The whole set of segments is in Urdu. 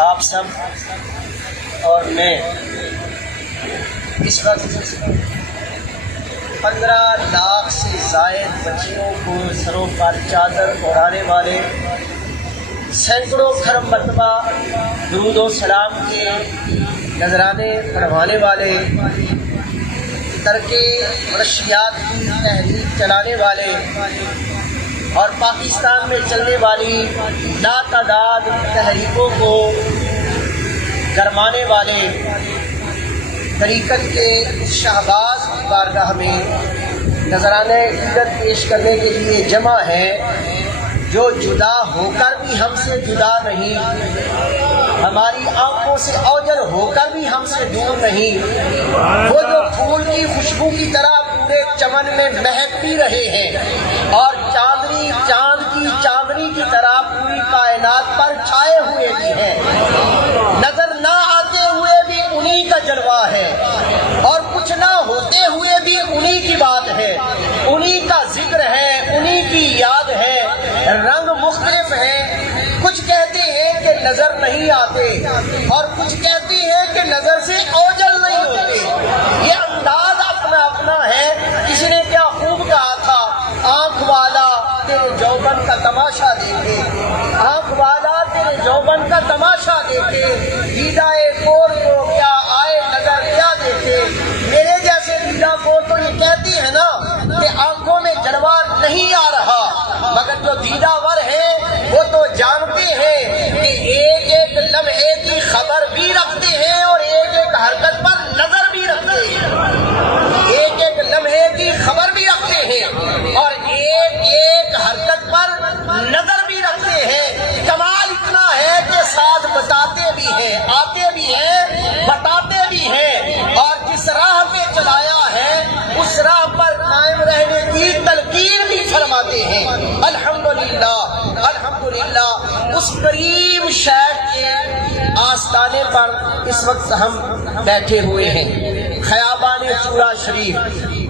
آپ سب اور میں اس وقت 15 لاکھ سے زائد بچیوں کو سروں پر چادر اوڑھانے والے، سینکڑوں کھرب مرتبہ درود و سلام کے نذرانے پڑھوانے والے، ترک منشیات کی تحریک چلانے والے اور پاکستان میں چلنے والی لاتعداد تحریکوں کو گرمانے والے طریقت کے شہباز کی بارگاہ میں نذرانہ عقیدت پیش کرنے کے لیے جمع ہیں، جو جدا ہو کر بھی ہم سے جدا نہیں، ہماری آنکھوں سے اوجل ہو کر بھی ہم سے دور نہیں، وہ جو پھول کی خوشبو کی طرح پورے چمن میں مہک بھی رہے ہیں اور چاند کی چاندنی کی طرح پوری کائنات پر چھائے ہوئے بھی ہیں، نظر نہ آتے ہوئے بھی انہی کا جلوہ ہے اور کچھ نہ ہوتے ہوئے بھی انہی کی بات ہے، انہی کا ذکر ہے، انہی کی یاد ہے، رنگ مختلف ہیں، کچھ کہتے ہیں کہ نظر نہیں آتے اور کچھ کہتے ہیں کہ نظر سے اوجل نہیں ہوتے، یہ انداز اپنا اپنا ہے۔ کسی نے کیا خوب کہا تھا، آنکھ والا تیرے جوبن کا تماشا دیکھے، آنکھ والا تیرے جوبن کا تماشا دیکھے، دیدائے کور کو کیا آئے نظر کیا دیکھے۔ میرے جیسے دیدہ کو تو یہ کہتی ہے نا کہ آنکھوں میں جلوہ نہیں آ رہا، مگر جو دیدہ ور ہے وہ تو جانتے ہیں کہ ایک ایک لمحے کی خبر بھی رکھتے ہیں اور ایک ایک حرکت پر نظر بھی رکھتے ہیں، ایک ایک لمحے کی خبر بھی رکھتے ہیں اور ایک ایک حرکت پر نظر بھی رکھتے ہیں۔ کمال اتنا ہے کہ ساتھ بتاتے بھی ہیں، آتے بھی ہیں، بتاتے بھی ہیں، اور جس راہ پہ چلایا ہے اس راہ پر قائم رہنے کی تلقین بھی فرماتے ہیں۔ الحمدللہ الحمدللہ اس کریم شیخ کے آستانے پر اس وقت ہم بیٹھے ہوئے ہیں، خیابان چورا شریف،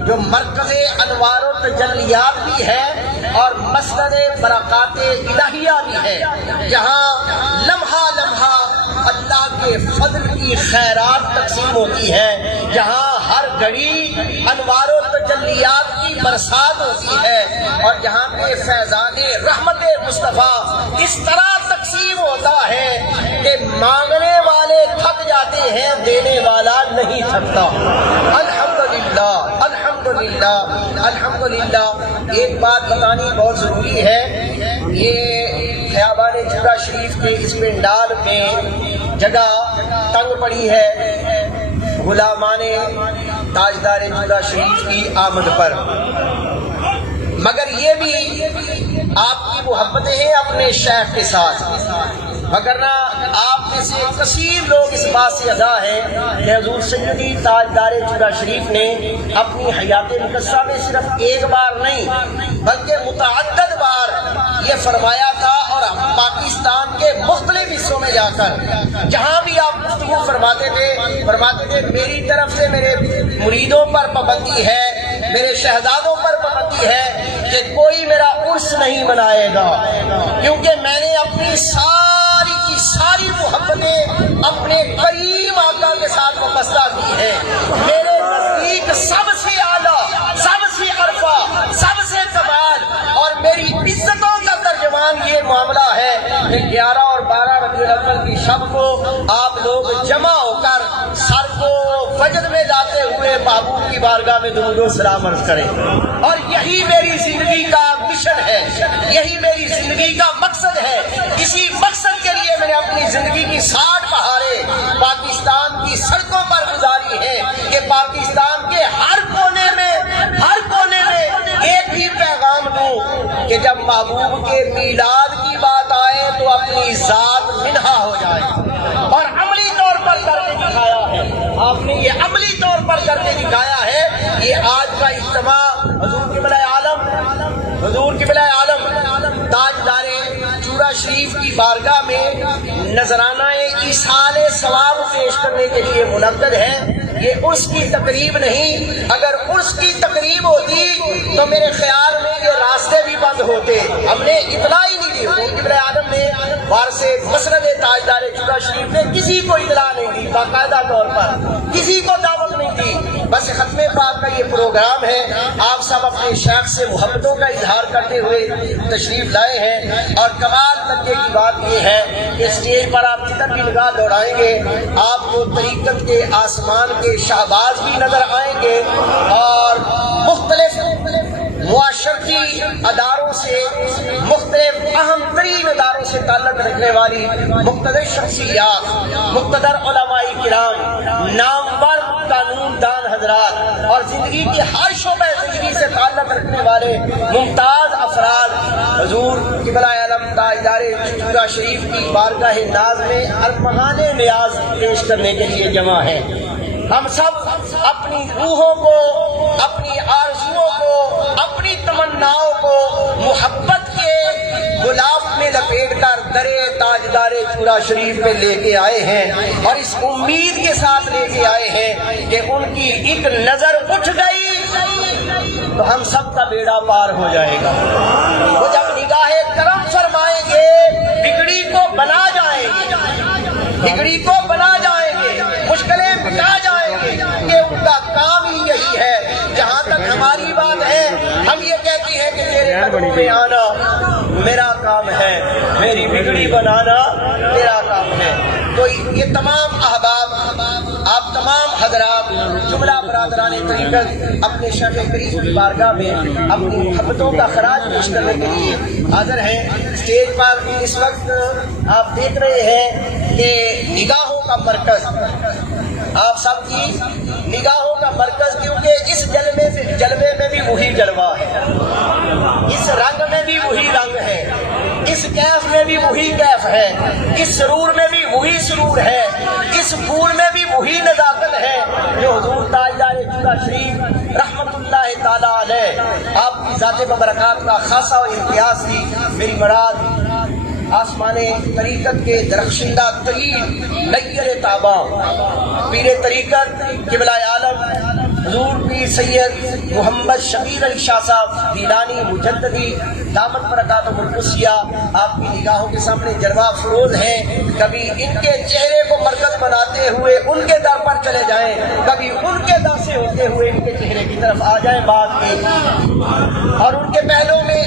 جو مرکز انوار و تجلیات بھی ہے اور مسجد برکات الہیہ بھی ہے، جہاں لمحہ لمحہ اللہ کے فضل کی خیرات تقسیم ہوتی ہے، جہاں ہر گھڑی انوار و تجلیات کی برسات ہوتی ہے اور جہاں پہ فیضان رحمت مصطفیٰ اس طرح تقسیم ہوتا ہے کہ مانگنے والے تھک جاتے ہیں، دینے والا نہیں تھکتا۔ الحمدللہ الحمدللہ الحمدللہ۔ ایک بات بتانی بہت ضروری ہے، یہ خیابان چورا شریف کے اس پنڈال میں جگہ تنگ پڑی ہے غلامان تاجدار چورا شریف کی آمد پر، مگر یہ بھی آپ کی محبتیں ہیں اپنے شیخ کے ساتھ، وگرنہ آپ میں سے کثیر لوگ اس بات سے آگاہ ہیں کہ حضور سیدی تاجدار چورا شریف نے اپنی حیات مقدسہ میں صرف ایک بار نہیں بلکہ متعدد بار یہ فرمایا تھا، اور پاکستان کے مختلف حصوں میں جا کر جہاں بھی آپ گفتگو فرماتے تھے میری طرف سے میرے مریدوں پر پابندی ہے، میرے شہزادوں پر پابندی ہے کہ کوئی میرا عرس نہیں منائے گا، کیونکہ میں نے اپنی ساری کی ساری محبتیں اپنے کریم آقا کے ساتھ وابستہ کی ہیں۔ میرے نزدیک سب سے اعلیٰ، سب سے عرفہ، سب سے کمال اور میری عزتوں کا ترجمان یہ معاملہ ہے کہ 11 اور 12 ربیع الاول کی شب کو آپ لوگ جمع ہو کر سر کو فجر میں لاتے ہوئے محبوب کی بارگاہ میں درود و سلام عرض کریں، اور یہی میری زندگی کا مشن ہے، یہی میری زندگی کا مقصد ہے۔ اسی مقصد کے لیے میں نے اپنی زندگی کی 60 بہاریں پاکستان کی سڑکوں پر گزاری ہیں کہ پاکستان کے ہر کونے میں ایک ہی پیغام دوں کہ جب محبوب کے میلاد کی بات آئے تو اپنی ذات منہا ہو جائے، اور عملی طور پر کر کے دکھایا ہے، آپ نے یہ عملی طور پر کر کے دکھایا ہے۔ یہ آج کا اجتماع حضور قبلہ عالم تاجدار چورا شریف کی بارگاہ میں نذرانہ ایصال ثواب پیش کرنے کے لیے منعقد ہے۔ یہ عرس کی تقریب نہیں، اگر عرس کی تقریب ہوتی تو میرے خیال میں یہ راستے بھی بند ہوتے، ہم نے اطلاع ہی نہیں دی۔ حضور قبلہ عالم نے وارث مسند تاجدار چورا شریف نے کسی کو اطلاع نہیں دی، باقاعدہ طور پر کسی کو دعوت نہیں دی۔ بس ختم پاک کا یہ پروگرام ہے، آپ سب اپنے شیخ سے محبتوں کا اظہار کرتے ہوئے تشریف لائے ہیں، اور کمال درجے کی بات یہ ہے کہ اسٹیج پر آپ جدھر بھی نگاہ دوڑائیں گے آپ کو طریقت کے آسمان کے شہباز بھی نظر آئیں گے، اور مختلف معاشرتی اداروں سے، مختلف اہم ترین اداروں سے تعلق رکھنے والی مقتدر شخصیات، مقتدر علماء کرام، نامور قانون دان حضرات، اور زندگی کی ہر شعبہ زندگی سے تعلق رکھنے والے ممتاز افراد حضور قبلہ عالم تاجدار چورا شریف کی بارگاہ ناز میں ارمغان نیاز پیش کرنے کے لیے جمع ہیں۔ ہم سب اپنی روحوں کو، اپنی آرزوؤں کو، اپنی تمناؤں کو محبت کے غلاف میں لپیٹ کر درے تاجدار چورا شریف میں لے کے آئے ہیں، اور اس امید کے ساتھ لے کے آئے ہیں کہ ان کی ایک نظر اٹھ گئی تو ہم سب کا بیڑا پار ہو جائے گا۔ وہ جب نگاہ کرم فرمائیں گے بگڑی کو بنا جائیں گے، بگڑی کو بنا جائیں گے، مشکلیں مٹا جائیں گے، کہ ان کا کام ہی یہی ہے۔ جہاں تک ہماری بات ہے، ہم یہ کہتے ہیں کہ تیرے قدموں میں آنا میرا کام ہے، میری بگڑی بنانا تیرا کام ہے۔ تو یہ تمام احباب، آپ تمام حضرات، جملہ برادران طریقت اپنے شیخ کریم کی بارگاہ میں اپنی محبتوں کا خراج پیش کرنے کے لیے حاضر ہیں۔ اسٹیج پر اس وقت آپ دیکھ رہے ہیں کہ نگاہوں کا مرکز، آپ سب کی نگاہوں کا مرکز، کیونکہ اس جلوے میں بھی وہی جلوہ ہے، اس رنگ میں بھی وہی رنگ ہے، اس کیف میں بھی وہی کیف ہے، اس سرور میں بھی وہی سرور ہے، اس پھول میں بھی وہی نزاکت ہے جو حضور تاجدار چورا شریف رحمت اللہ تعالی علیہ آپ کی ذات مبارکات کا خاصہ و امتیاز تھی۔ میری مراد آسمان طریقت کے درخشندہ ترین نیر تاباں پیر طریقت قبلہ عالم حضور پیر سید محمد شبیر علی شاہ صاحب گیلانی مجددی دامت برکاتہ القدسیہ آپ کی نگاہوں کے سامنے جلوہ فروز ہیں۔ کبھی ان کے چہرے کو مرکز بناتے ہوئے ان کے در پر چلے جائیں، کبھی ان کے در سے ہوتے ہوئے ان کے چہرے کی طرف آ جائیں بات کی، اور ان کے پہلو میں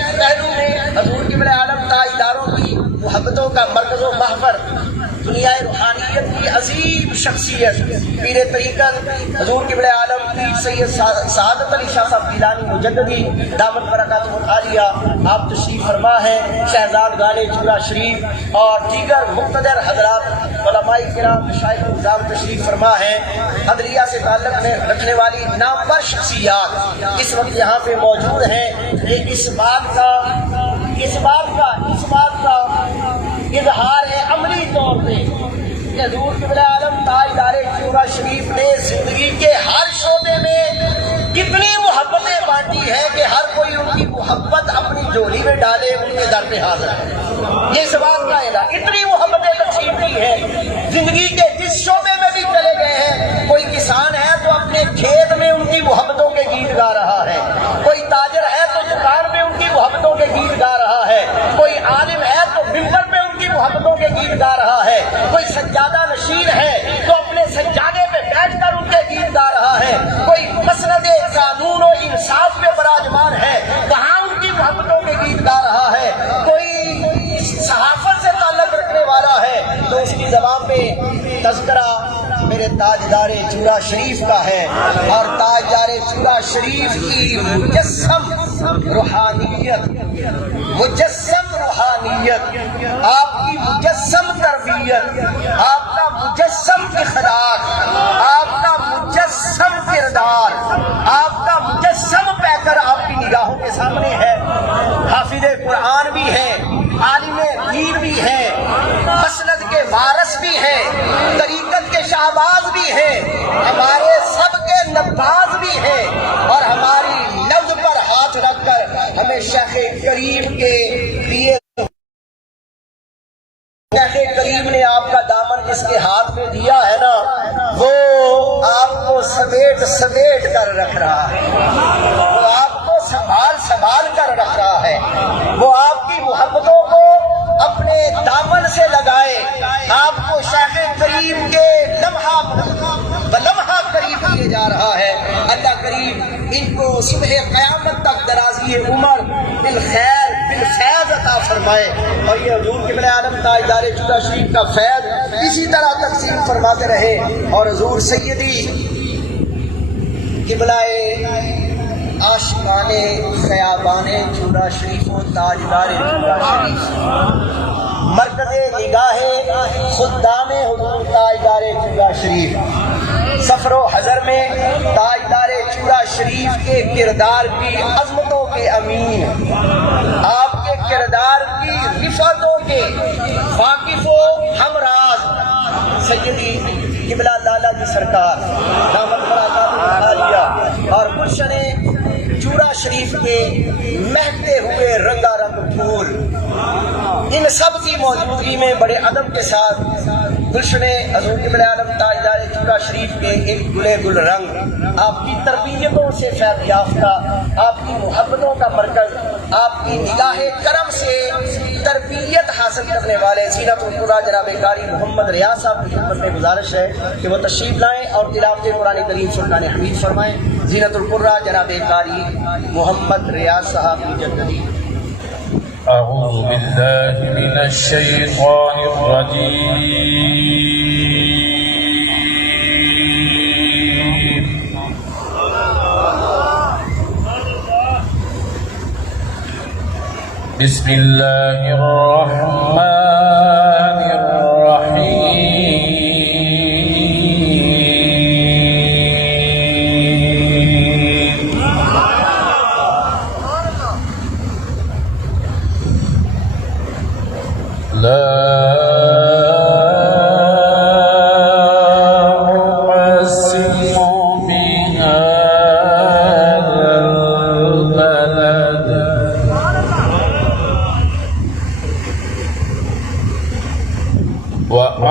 حضور قبلہ عالم تاجداروں کی محبتوں کا مرکز و محور، دنیا روحانیت کی عظیم شخصیت پیر طریقت حضور قبلہ عالم پیر سید سعادت علی شاہ صاحب گیلانی مجددی دامت برکاتہ العالیہ آپ تشریف فرما ہیں۔ شہزاد گانے چورا شریف اور دیگر مقتدر حضرات علماء کرام مشائخ نظام تشریف فرما ہیں۔ عدلیہ سے تعلق رکھنے والی نامور شخصیات اس وقت یہاں پہ موجود ہیں۔ یہ اس بات کا اظہار ہے عملی طور پہ کہ حضور قبلہ عالم تاجدار چورا شریف نے زندگی کے ہر شعبے میں کتنی محبتیں بانٹی ہیں کہ ہر کوئی ان کی محبت اپنی جولی میں ڈالے ان کے در پہ حاضر ہے۔ یہ اس بات کا اعلان، اتنی محبتیں تقسیم کی ہیں، زندگی کے جس شعبے میں بھی چلے گئے ہیں۔ کوئی کسان ہے تو اپنے کھیت میں ان کی محبتوں کے گیت گا رہا ہے، کوئی تاجر ہے تو دکان میں ان کی محبتوں کے گیت گا رہا ہے، کوئی عالم ہے تو ممبر پہ ان کی محبتوں کے گیت گا رہا ہے، کوئی سجادہ نشین ہے تو اپنے سجادے پہ بیٹھ کر ان کے گیت گا رہا ہے، کوئی مسند قانون و انصاف پہ براجمان ہے، کہاں ان کی محبتوں کے گیت گا رہا ہے، کوئی صحافت سے تعلق رکھنے والا ہے تو اس کی زبان پہ تذکرہ میرے تاجدار چورا شریف کا ہے، اور تاجدار چورا شریف کی مجسم روحانیت، آپ کی مجسم تربیت، آپ کا مجسم اخلاق، آپ کا مجسم کردار، آپ کا مجسم پیکر آپ کی نگاہوں کے سامنے ہے۔ حافظ قرآن بھی ہے، عالم دین بھی ہے، مسند کے وارث بھی ہیں، طریقت کے شہباز بھی ہیں، ہمارے سب کے نباز بھی ہیں، اور ہماری نبض پر ہاتھ رکھ کر ہمیں شیخ کریم کے لیے، شیخ کریم نے آپ کا دامن جس کے ہاتھ میں دیا ہے نا، وہ آپ کو سمیٹ کر رکھ رہا ہے، وہ آپ کو سنبھال کر رکھ رہا ہے، وہ آپ کی محبتوں کو اپنے دامن کو صبح قیامت تک درازی عمر بالخیر بالفیض عطا فرمائے. اور یہ حضور قبلہ عالم تاجدار چودہ شریف کا فیض اسی طرح تقسیم فرماتے رہے. اور حضور سیدی قبلہ عاشقان خیابان چودہ شریف و تاجدار چودہ شریف مرکز نگاہ خدام حضور تاجدار چودہ شریف سفر و حضر میں تاجدار چودہ شریف کے کردار کی عظمتوں کے امین، آپ کے کردار کی رفعتوں کے واقف و ہمراز سیدی قبلہ لالا جی سرکار دامت برکاتہ عالیہ اور گلشن چودہ شریف کے مہکتے ہوئے رنگا رنگ پھول، ان سب کی موجودگی میں بڑے ادب کے ساتھ گلشن حضور قبلہ عالم تاجدار چودہ شریف کے ایک گلے گل رنگ، آپ کی تربیتوں سے فیض یافتہ، آپ کی محبتوں کا مرکز، آپ کی نگاہ کرم سے تربیت حاصل کرنے والے زینت القرآن جناب قاری محمد ریاض صاحب کی خدمت میں گزارش ہے کہ وہ تشریف لائیں اور تلاوت قرآن کریم سلطان حمید فرمائیں. زینت القرآن جناب قاری محمد ریاض صاحب کی جدید. اعوذ باللہ من الشیطان الرجیم. بسم اللہ الرحمن الرحیم. بسم اللہ الرحمن الرحیم. لا أقسم بهذا البلد وأنت حل بهذا ووالد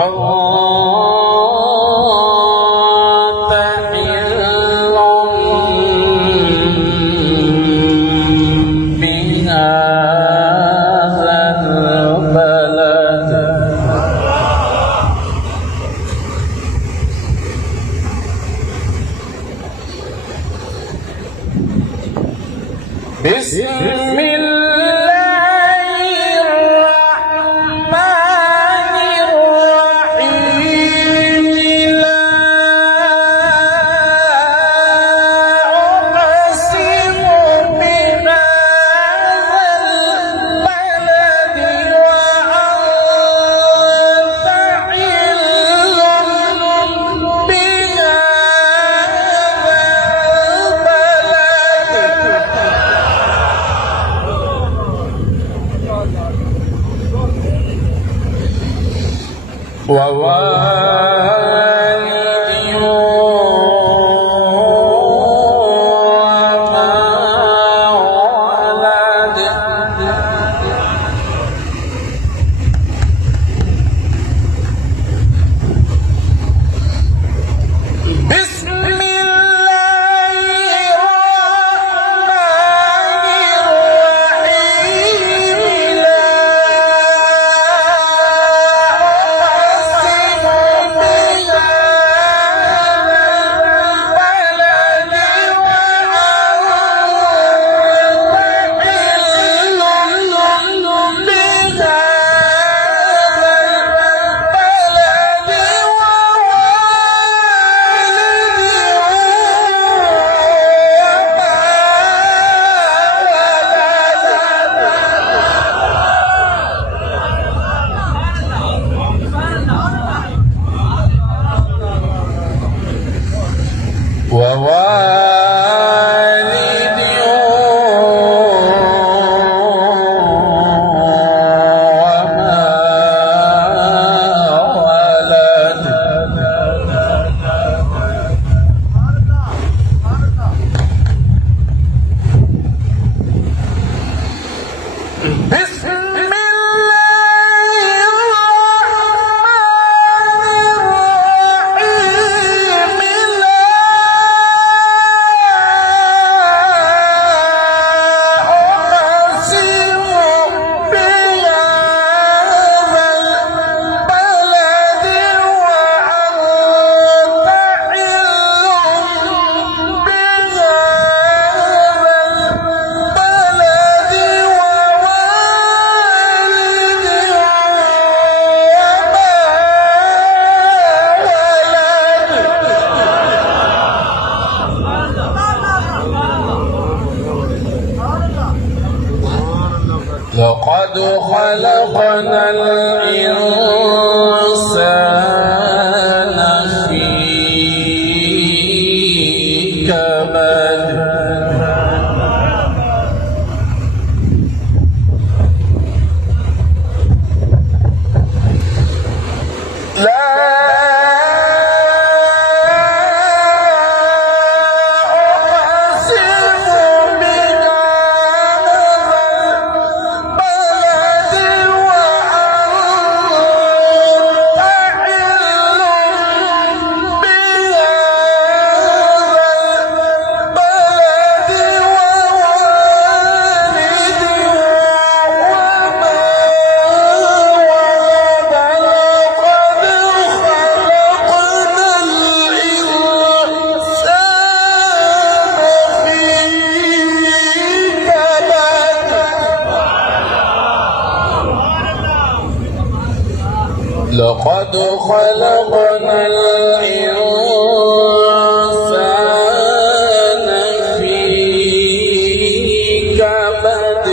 وما ولد. بسم الله الرحمن الرحيم. لا أقسم لقد خلقنا الإنسان في كبد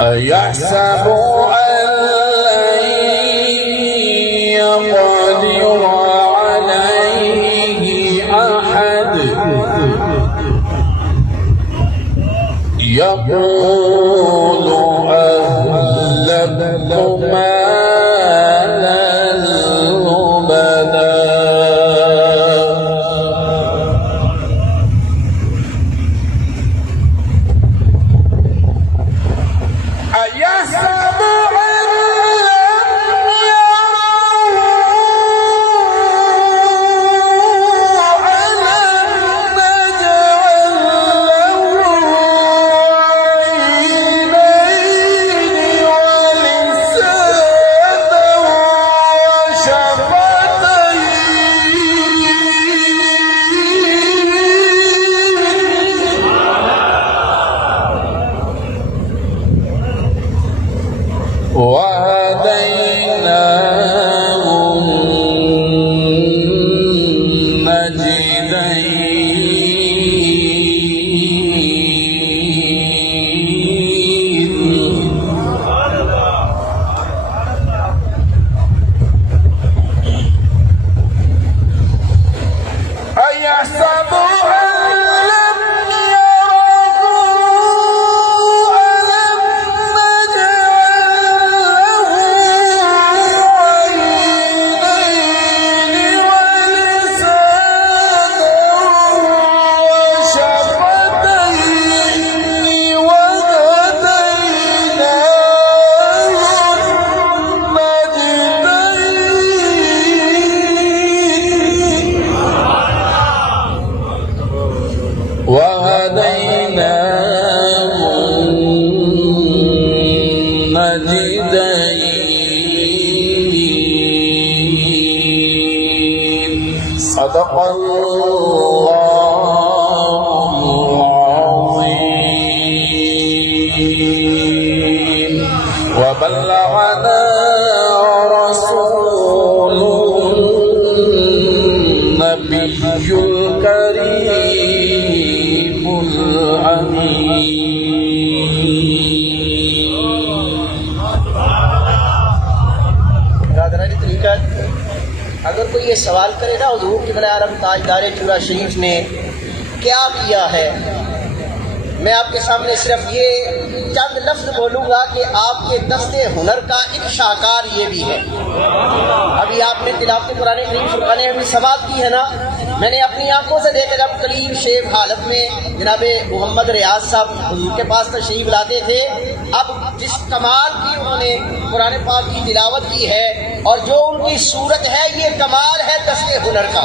أيحسب أن لن يقدر عليه أحد يقول أهلكت مالا لبدا أيحسب أن لم يره ألم نجعل له عينين ولسانا وشفتين وهديناه النجدين أيحسب أن لم يره ألم نجعل له عينين ولسانا وشفتين وهديناه النجدين صدق الله العظيم وبلغنا رسوله النبي الكريم الأمين برادران طریقت اگر کوئی یہ سوال کرے نا حضور قبلہ عالم تاجدار چورا شریف نے کیا کیا ہے، میں آپ کے سامنے صرف یہ چند لفظ بولوں گا کہ آپ کے دست ہنر کا ایک شاہکار یہ بھی ہے۔ ابھی آپ نے تلاوت قرآن کریم فرقان حمید سماعت کی ہے نا، میں نے اپنی آنکھوں سے دیکھا جب کلیم شیخ حالت میں جناب محمد ریاض صاحب حضور کے پاس تشریف لاتے تھے، اب جس کمال کی انہوں نے قرآن پاک کی تلاوت کی ہے اور جو ان کی صورت ہے، یہ کمال ہے دست ہنر کا،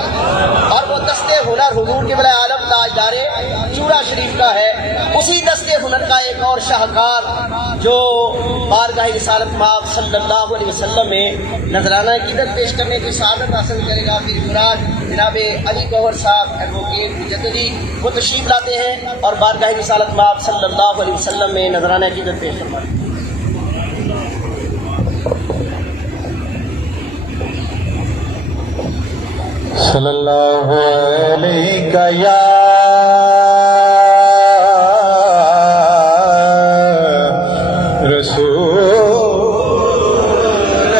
اور وہ دست ہنر حضور قبلہ عالم تاجدار چورا شریف کا ہے۔ اسی دست ہنر کا ایک اور شاہکار جو بارگاہ رسالت مآب صلی اللہ علیہ وسلم میں نذرانہ عقیدت پیش کرنے کی سعادت حاصل کرے گا، پھر مراد جناب علی گوہر صاحب ایڈوکیٹ مجددی، وہ تشریف لاتے ہیں اور بارگاہ رسالت مآب صلی اللہ علیہ وسلم میں نذرانہ عقیدت پیش فرماتے ہیں۔ صلی اللہ علیہ یا رسول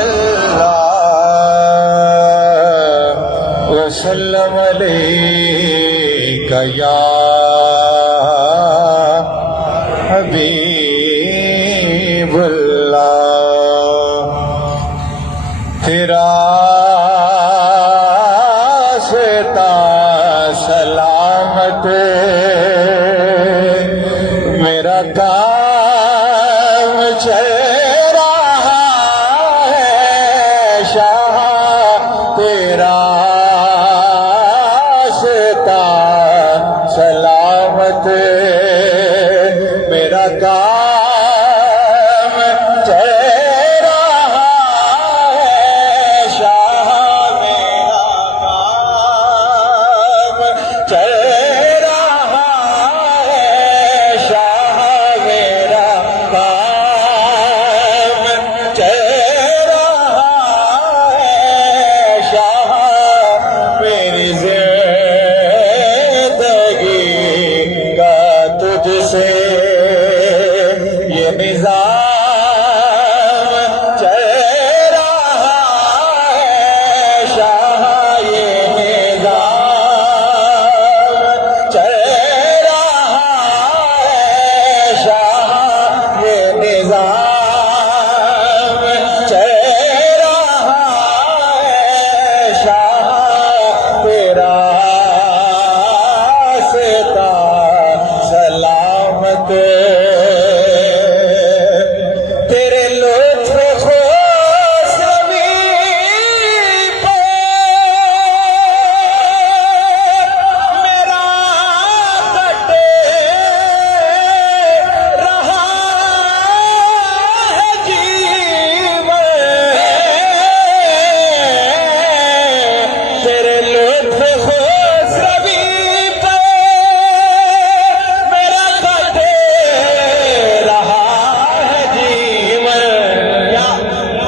اللہ وسلم علیہ یا حبیب اللہ، تیرا سلامت میرا کام چل رہا ہے، شاہ تیرا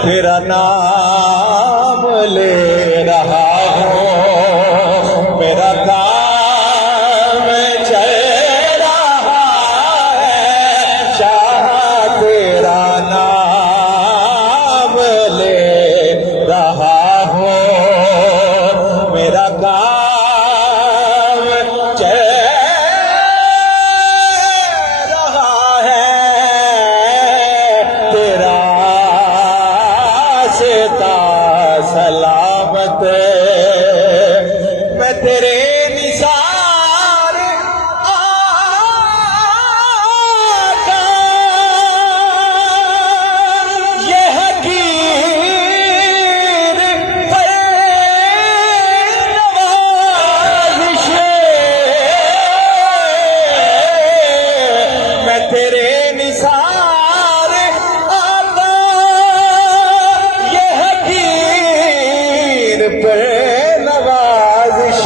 تیرا نام لے رہا ہوں، میرا کام چل رہا ہے، شاہ تیرا نام لے رہا ہوں، میرا کام چل رہا ہے، تیرا ستا سلامت میں تیرے نثار آقا، یہ حقیر پر نوازش میں تیرے نثار آقا، یہ حقیر پر نوازش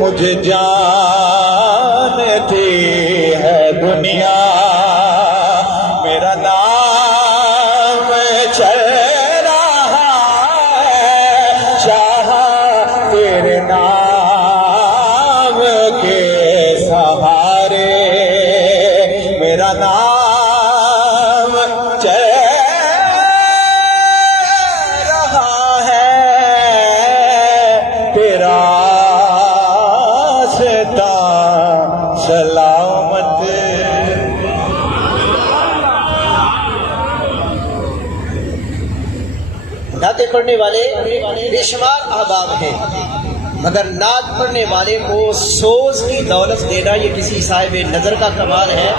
مجھے جانتی ہے دنیا، میرا نام چل رہا ہے، شاہ تیرے نام کے سہارے، میرا نام چل رہا ہے، تیرا ستا سلامت۔ نعتیں پڑھنے والے بے شمار احباب ہیں، مگر نعت پڑھنے والے کو سوز کی دولت دینا یہ کسی صاحب نظر کا کمال ہے،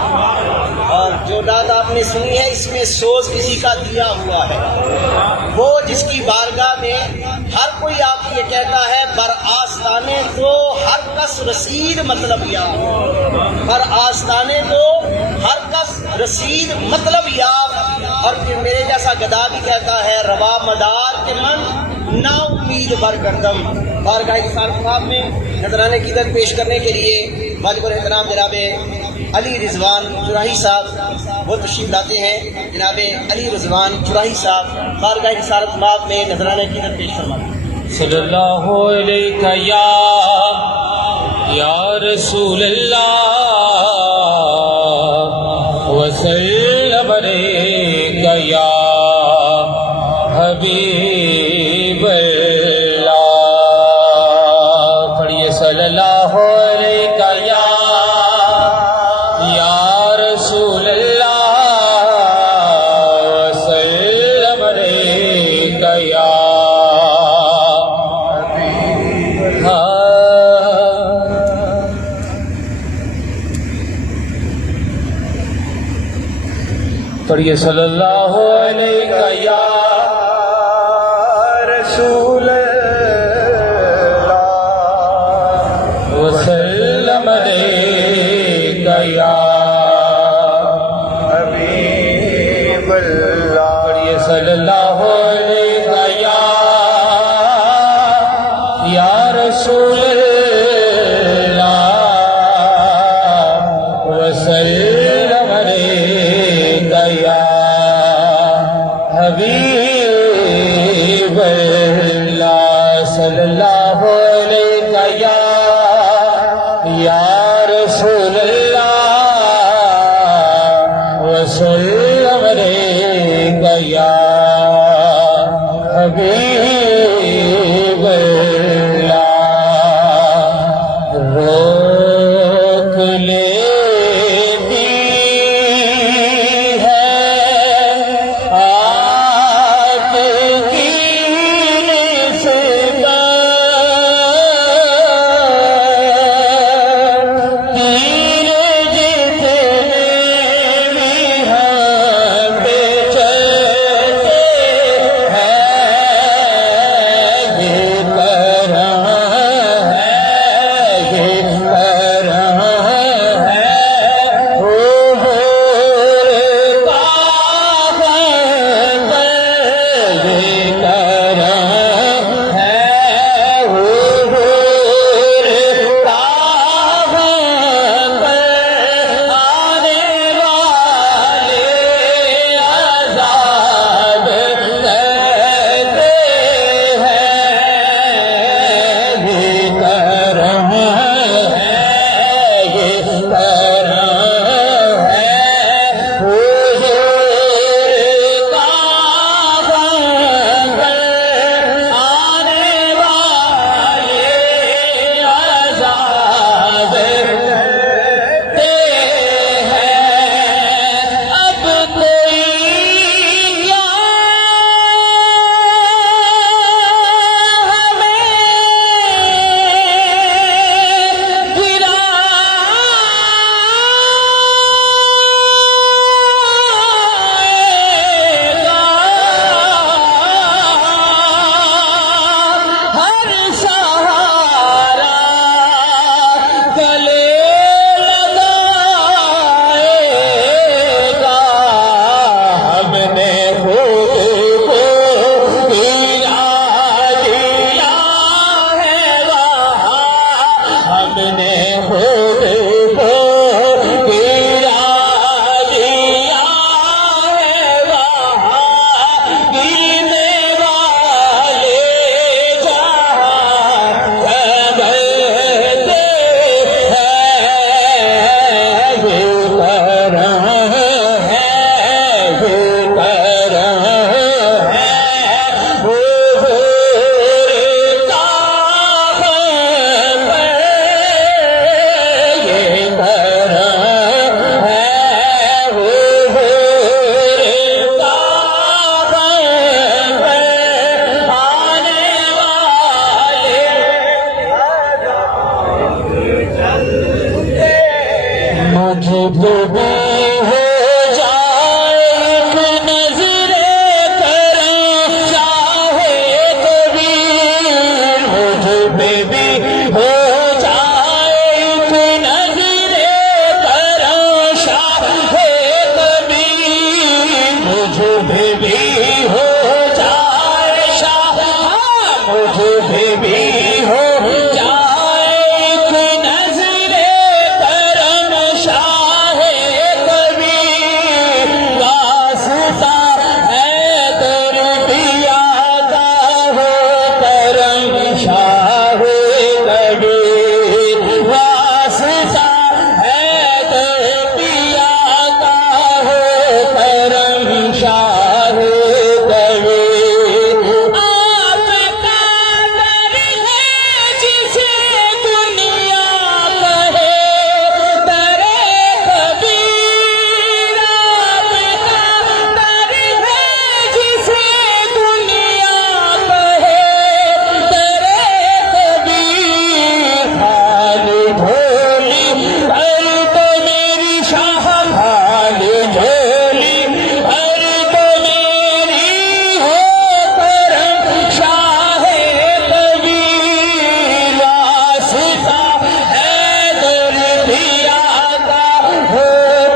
اور جو نعت آپ نے سنی ہے اس میں سوز کسی کا دیا ہوا ہے، وہ جس کی بارگاہ میں ہر کوئی آپ یہ کہتا ہے بر آستانے تو ہر کس رسید مطلب یاب، بر آستانے تو ہر کس رسید مطلب یاب، اور پھر میرے جیسا گدا بھی کہتا ہے روا مدار کے من نا امید بر گردم۔ بارگاہ صاحب میں نذرانہ عقیدت پیش کرنے کے لیے واجب الاحترام جناب علی رضوان چراہی صاحب وہ تشریف لاتے ہیں۔ جناب علی رضوان چراہی صاحب بارگاہ صاحب میں نذرانہ عقیدت پیش فرماتے ہیں۔ صلی اللہ علیہ یا رسول اللہ وسلم علیک یا حبیب اللہ، پڑھیے صلی اللہ علیہ یا رسول اللہ وسلم علیک یا پڑھیے صلی اللہ علیہ یا رسول اللہ وسلم علیک یا حبیب اللہ، پڑھیے صلی اللہ علیہ یا رسول اللہ وسلم علیک یا حبیب اللہ، صلی اللہ علیہ یا رسول اللہ وسلم علیک یا حبیب اللہ، روک لیتی ہے آپ کی نسبت، تیر جتنے بھی ہم پہ چلتے ہیں پہ بھی ہو جائے شاہ مجھ پہ بھی ہو جائے ایک نظر کرم شاہ کبیر واسطہ ہے تربیہ کا ہو کرم شاہ کبیر واسطہ ہے تربیہ کا ہو کرم شاہ کبیر آپ کا در ہے جسے دنیا کہے در کبیر آپ کا در ہے جسے دنیا کہے در کبیر خال جھولی ہر تو میری شاہ خال جھولی ہر تو میری ہو کرم شاہ کبیر واسطہ ہے تربیہ کا ہو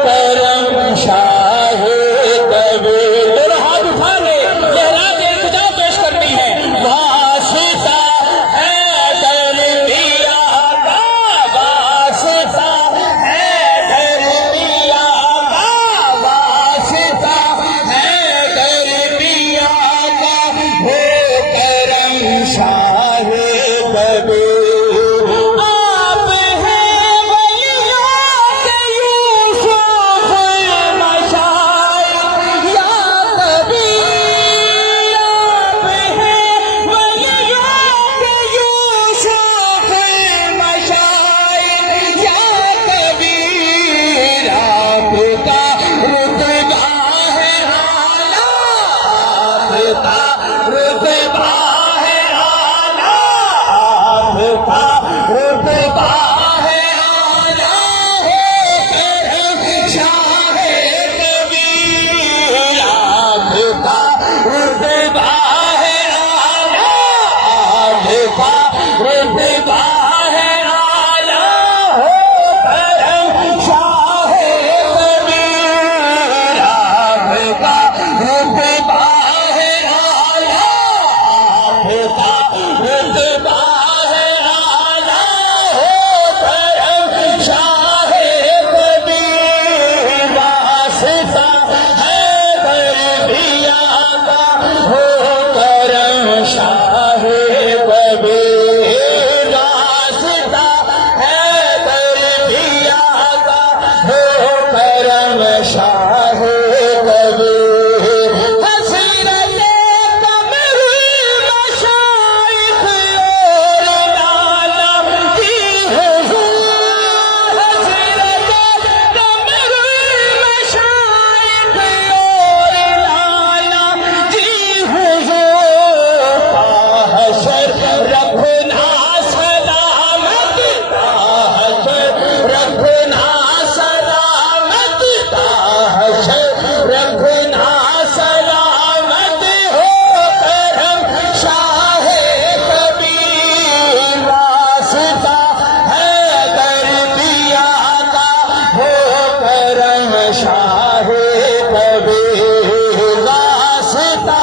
کرم شاہ کبیر دونوں ہاتھ اٹھا لے لہرا کے التجا پیش کرنی ہے واسطہ ہے تربیہ کا واسطہ ہے تربیہ کا واسطہ ہے تربیہ کا ہو کرم شاہ کبیر آپ ہیں ولیوں کے یوسف المشائخ یا کبیر آپ ہیں ولیوں کے یوسف المشائخ یا کبیر آپ کا رتبہ ہے اعلیٰ آپ کا رتبہ ہے اعلیٰ آپ کا رتبہ ہے اعلیٰ ہو کرم شاہ کبیر آپ کا رتبہ ہے اعلیٰ آپ کا رتبہ ہے اعلیٰ ہو کرم شاہ کبیر آپ کا رتبہ ہے اعلیٰ آپ کا رتبہ ہے اعلیٰ ہو کرم شاہ کبیر واسطہ ہے تربیہ کا ہو کرم شاہ کبیر واسطہ ہے تربیہ کا ہو کرم شاہ کبیر حسرت قمر مشائخ اور لالا کی حضور حسرت قمر مشائخ اور لالا کی حضور کا حشر رکھنا سلامت کا حشر رکھنا سلامت کا حشر رکھنا سلامت ہو کرم شاہ کبیر واسطہ ہے تربیہ کا ہو کرم شاہ کبیر واسطہ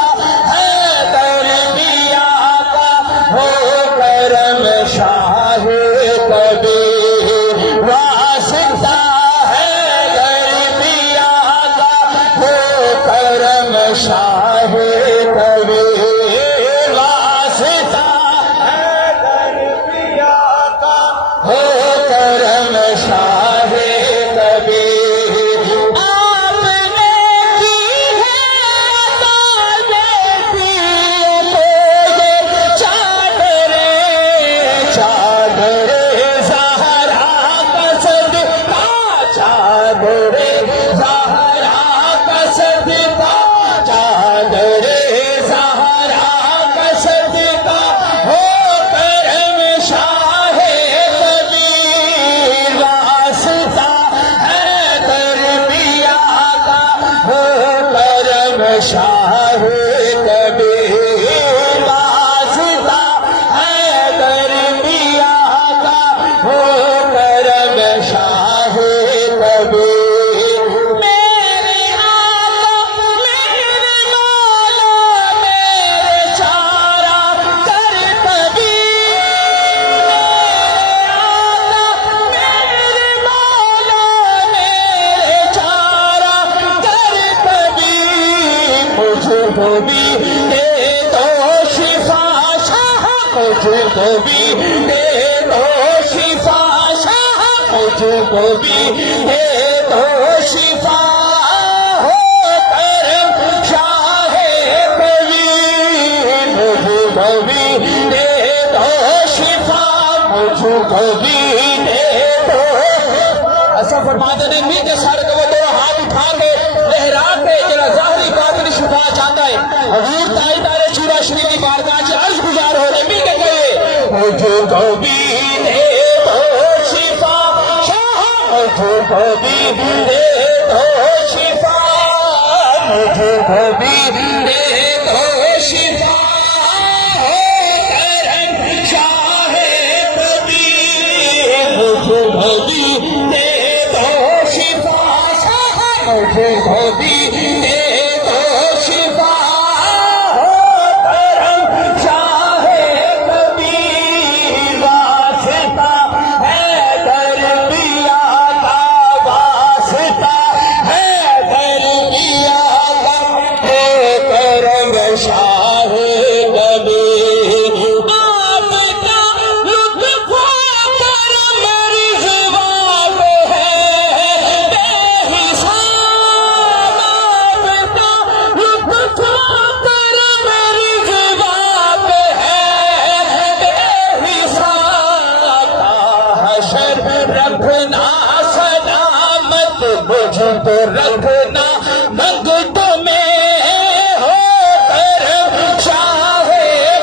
ہے تربیہ کا ہو کرم شاہ کبیر واسطہ ہے تربیہ کا ہو کرم شاہ کبیر واسطہ ہے تربیہ کا ہو کرم شاہ کبیر آپ نے کی ہے عطا بیٹیوں کو یہ چادر زہرا کا صدقہ چادر زہرا کا صدقہ چادر زہرا کا صدقہ ہو کرم شاہ کبیر واسطہ ہے تربیہ کا ہو کرم شاہ کبیر واسطہ ہے تربیہ کا ہو کرم شاہ کبیر میرے آقا میرے کو بھی دے دو شفا شاہ مجھ کو بھی دے دو شفا شاہ مجھ کو بھی دے دو شفا ہو کرم شاہ کبھی مجھ کو بھی دے دو شفا مجھ کو بھی دے دو ایسا فرماتے ہیں نیچے سر کے وہ دو ہاتھ اٹھا کے لہرا کے جڑا ظاہری باطنی شفا چاہتا ہے حضور تاجدار شورا شریف کی بارگاہ سے عرض گزار ہو رہے بھی کہ گئے مجھ کو بھی دے دو شفا شاہ مجھ کو بھی دے دو شفا مجھ کو بھی دے دو شفا ہو کرم شاہ کبھی مجھ کو بھی دے دو شفا شاہ مجھ کو بھی دے دو شفا ہو کرم شاہ کبھی واسطہ ہے دربیا کا واسطہ ہے دربیا کا ہے کرم شاہ کبھی آپ کا لطف کرم رضوان ہے بے حساب آپ کا لطف کرم رضوان ہے بے حساب حشر رکھنا سلامت مجھ کو رکھنا منگتوں میں ہو کرم شاہ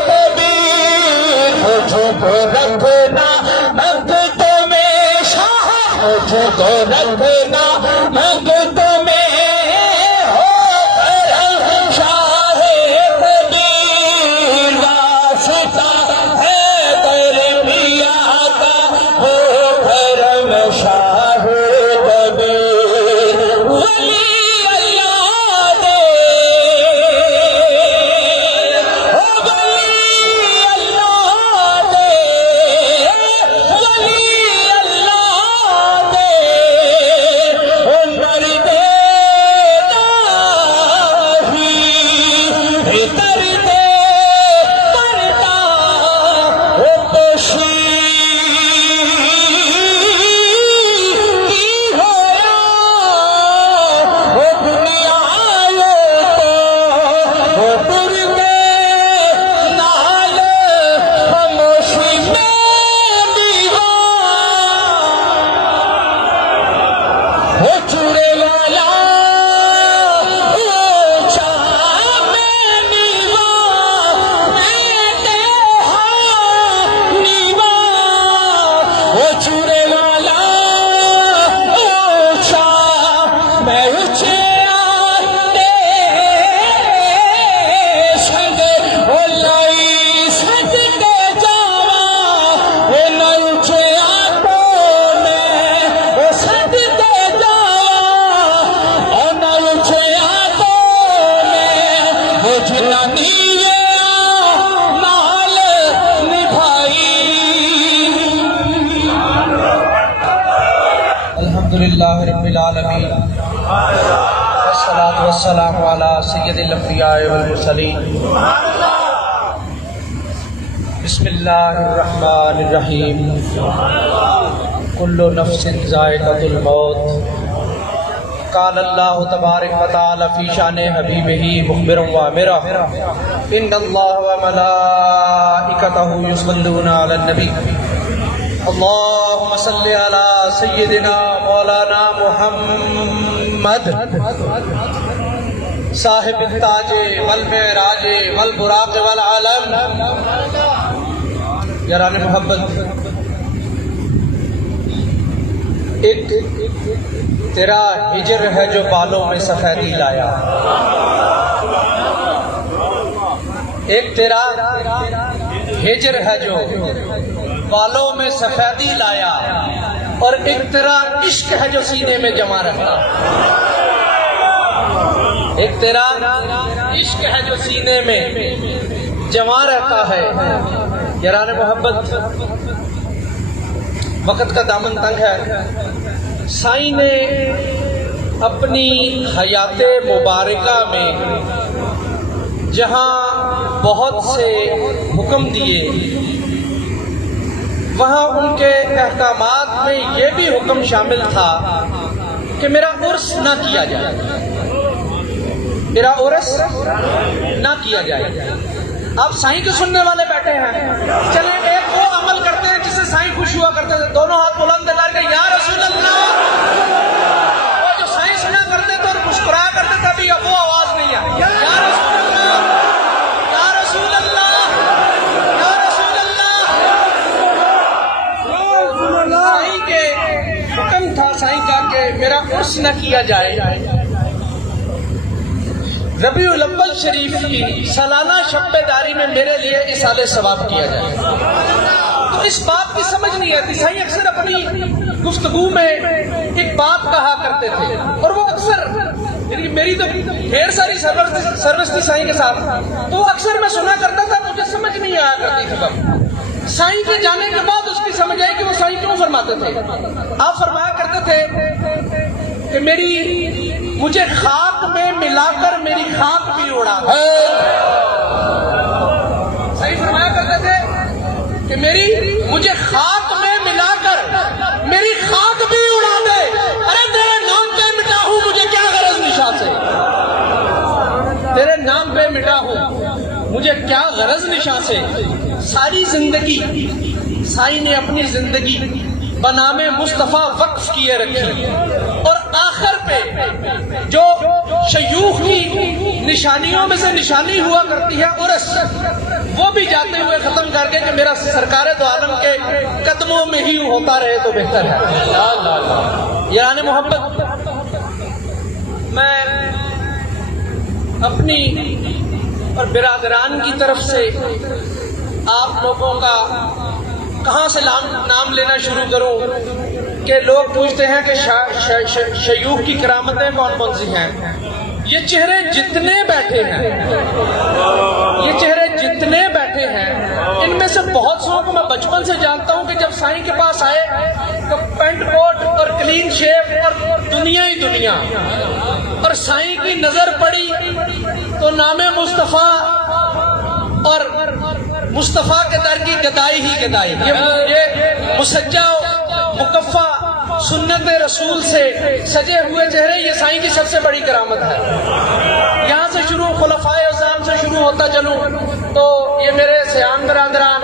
کبیر مجھ کو رکھنا منگتوں میں شاہ مجھ کو رکھنا منگتوں میں ہو کرم شاہ کبیر واسطہ ہے دربیا کا ہو کرم شاہ کبیر ولی اللہ دے ہو ولی اللہ دے ولی اللہ دے عمر دے داہی در دے کرتا ہو خوشی کی ہویا وہ دنیا وہ پر کے نال خاموشی میں دیوان وہ چورے والا اونچا میں نیوا میں دیہا نیوا وہ چورے والا اونچا میں اونچے سنگ وہ لائی سج کے جاوا وہ اونچے آٹوں میں وہ سج کے جاوا اور اونچے آٹوں میں وہ جنانی نال نبھائی الحمدللہ رب العالمین والصلاة والسلام علی سید الانبیاء والمرسلین بسم اللہ الرحمن الرحیم کل نفس ذائقۃ الموت قال اللہ تبارک و تعالی فی شان حبیبہ مخبرا وامرا ان اللہ وملائکتہ یصلون علی النبی اللہم صلی علی سیدنا مولانا محمد صاحب التاج والمعراج والبراق والعالم یاران محبت ایک تیرا ہجر ہے جو بالوں میں سفیدی لایا ایک تیرا ہجر ہے جو بالوں میں سفیدی لایا اور ایک تیرا عشق ہے جو سینے میں جمع رہتا ایک تیرا عشق ہے جو سینے میں جمع رہتا ہے یاران محبت وقت کا دامن تنگ ہے سائیں نے اپنی حیات مبارکہ میں جہاں بہت سے حکم دیے وہاں ان کے احکامات میں یہ بھی حکم شامل تھا کہ میرا عرس نہ کیا جائے، میرا عرس نہ کیا جائے۔ آپ سائیں کے سننے والے بیٹھے ہیں، چلیں ایک وہ عمل کرتے ہیں جس سے سائیں خوش ہوا کرتے تھے، دونوں ہاتھ بلند کر کے یا رسول اللہ۔ وہ جو سائیں سنا کرتے تھے اور مسکرایا کرتے تھے، ابھی اب وہ آواز نہیں ہے، یا رسول اللہ، یا رسول اللہ، یا رسول اللہ۔ سائیں کے حکم تھا سائیں کا کہ میرا عرس نہ کیا جائے، ربیع الاول شریف کی سالانہ شب بیداری میں میرے لیے اصالہ ثواب کیا جائے۔ تو اس بات کی سمجھ نہیں آتی، سائیں اکثر اپنی گفتگو میں ایک بات کہا کرتے تھے، اور وہ اکثر یعنی میری تو ڈھیر ساری سروس تھی سائیں کے ساتھ، تو وہ اکثر میں سنا کرتا تھا، مجھے سمجھ نہیں آیا کرتی تھی بات۔ سائیں کے جانے کے بعد اس کی سمجھ آئی کہ وہ سائیں کیوں فرماتے تھے۔ آپ فرمایا کرتے تھے کہ مجھے خاک میں ملا کر میری خاک بھی اڑا دے۔ صحیح فرمایا کرتے تھے کہ مجھے خاک میں ملا کر میری خاک بھی اڑا دے۔ ارے تیرے نام پہ مٹا ہوں، مجھے کیا غرض نشا سے، تیرے نام پہ مٹا ہوں، مجھے کیا غرض نشا سے۔ ساری زندگی سائیں نے اپنی زندگی بنام مصطفیٰ وقف کیے رکھی، اور آخر پہ جو شیوخ کی نشانیوں میں سے نشانی ہوا کرتی ہے عرس، وہ بھی جاتے ہوئے ختم کر کے کہ میرا سرکار دو عالم کے قدموں میں ہی ہوتا رہے تو بہتر ہے۔ یاران محبت، میں اپنی اور برادران کی طرف سے آپ لوگوں کا کہاں سے نام لینا شروع کروں کہ لوگ پوچھتے ہیں کہ شیوخ کی کرامتیں کون کون سی ہیں۔ یہ چہرے جتنے بیٹھے ہیں، یہ چہرے جتنے بیٹھے ہیں، ان میں سے بہت سو کو میں بچپن سے جانتا ہوں کہ جب سائیں کے پاس آئے تو پینٹ کوٹ اور کلین شیپ اور دنیا ہی دنیا، اور سائیں کی نظر پڑی تو نام مصطفیٰ اور مصطفیٰ کے در کی گدائی ہی گدائی۔ یہ مسجع مکفہ سنت رسول سے سجے ہوئے چہرے، یہ سائیں کی سب سے بڑی کرامت ہے۔ یہاں سے شروع خلفائے اعظام سے شروع ہوتا چلوں تو یہ میرے سیام برادران،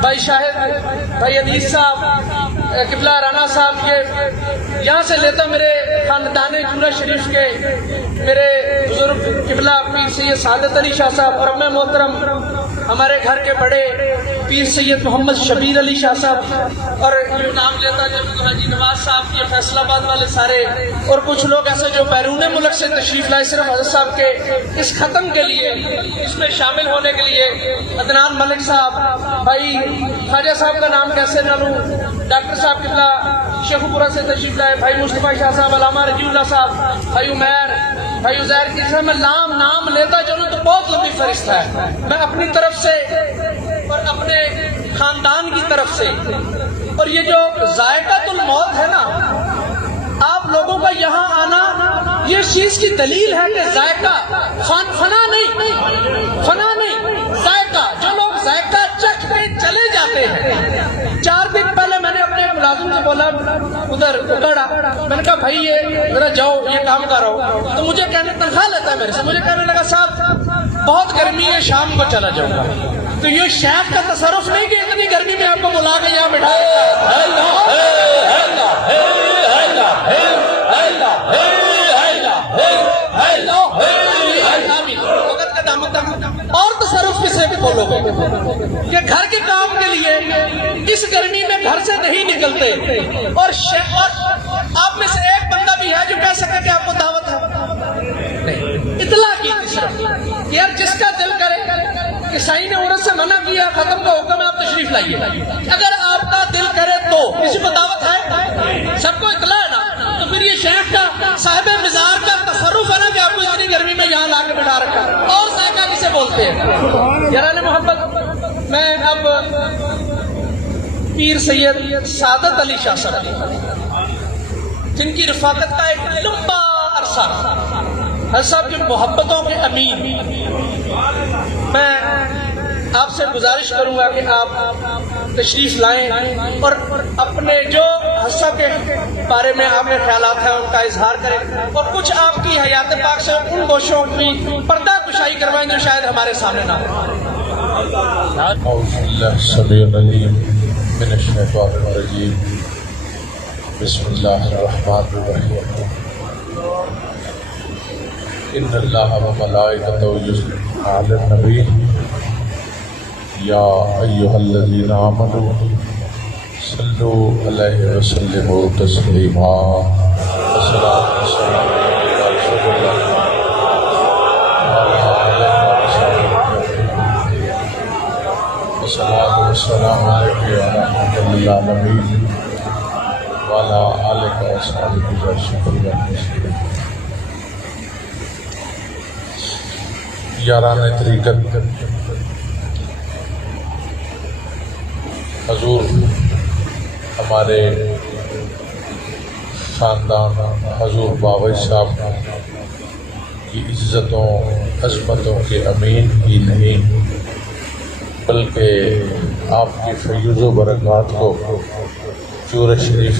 بھائی شاہد، بھائی عدیث صاحب، قبلہ رانا صاحب، یہ یہاں سے لیتا میرے خاندان جونہ شریف کے میرے بزرگ قبلہ پیر سید سعادت علی شاہ صاحب، اور ام محترم ہمارے گھر کے بڑے پیر سید محمد شبیر علی شاہ صاحب، اور یہ نام لیتا جب حاجی نواز صاحب کے فیصل آباد والے سارے، اور کچھ لوگ ایسے جو بیرون ملک سے تشریف لائے صرف حضرت صاحب کے اس ختم کے لیے، اس میں شامل ہونے کے لیے۔ عدنان ملک صاحب، بھائی خواجہ صاحب کا نام کیسے نہ لوں، ڈاکٹر صاحب قبلہ شیخو پورہ سے تشریف لائے، بھائی مصطفیٰ شاہ صاحب، علامہ رجیع اللہ صاحب، بھائی عمیر، بھائی عزیر کی سے میں نام لیتا چلوں تو بہت لمبی فہرست ہے۔ میں اپنی طرف سے اور اپنے خاندان کی طرف سے، اور یہ جو ذائقۃ الموت ہے نا، آپ لوگوں کا یہاں آنا یہ چیز کی دلیل ہے کہ ذائقہ فنا نہیں، ذائقہ، جو لوگ ذائقہ چکھ کے چلے جاتے ہیں۔ 4 دن پہلے میں نے اپنے ملازم سے بولا ادھر اکڑا، میں نے کہا بھائی یہ ذرا جاؤ یہ کام کرو، تو مجھے کہنے تنخواہ لیتا ہے میرے سے، مجھے کہنے لگا صاحب بہت گرمی ہے شام کو چلا جاؤں گا۔ تو یہ شیخ کا تصرف نہیں کہ اتنی گرمی میں آپ کو بلا کے یہاں بٹھا اور تصرف کسے بھی بولو گے کہ گھر کے کام کے لیے اس گرمی میں گھر سے نہیں نکلتے، اور آپ میں سے ایک بندہ بھی ہے جو کہہ سکے کہ آپ کو دعوت ہے؟ اطلاع کی صرف یار جس کا دل کرے کہ سائیں نے عورت سے منع کیا، ختم کا حکم ہے آپ تشریف لائیے، اگر آپ کا دل کرے تو کسی کو دعوت ہے؟ سب کو اطلاع ہے نا، تو پھر یہ شیخ کا صاحب مزار کا تصرف ہے نا کہ آپ کو اتنی گرمی میں یہاں لا کے بٹھا رکھا، اور ذائقہ کسے بولتے ہیں؟ یاران محبت، میں اب پیر سید سعادت علی شاہ صاحب جن کی رفاقت کا ایک لمبا عرصہ حضرت صاحب کے محبتوں کے امین، میں آپ سے گزارش کروں گا کہ آپ تشریف لائیں اور اپنے جو حضرت صاحب کے بارے میں آپ کے خیالات ہیں ان کا اظہار کریں، اور کچھ آپ کی حیات پاک سے ان گوشوں کی پردہ کشائی کروائیں جو شاید ہمارے سامنے نہ ہو۔ اعوذ باللہ السمیع العلیم من الشیطان الرجیم، بسم اللہ الرحمن الرحیم، ان اللہ و ملائکتہ یصلون علی النبی یا ایھا الذین آمنوا صلوا علیہ وسلموا تسلیما۔ الصلاۃ والسلام علی رسول اللہ الصلاۃ والسلام علیہ ورحمۃ اللہ العالمین وعلی آلہ وصحبہ وسلم۔ یاران طریقت حضور ہمارے خاندان حضور باوی صاحب کی عزتوں عظمتوں کے امین ہی نہیں بلکہ آپ کی فیض و برکات کو چور شریف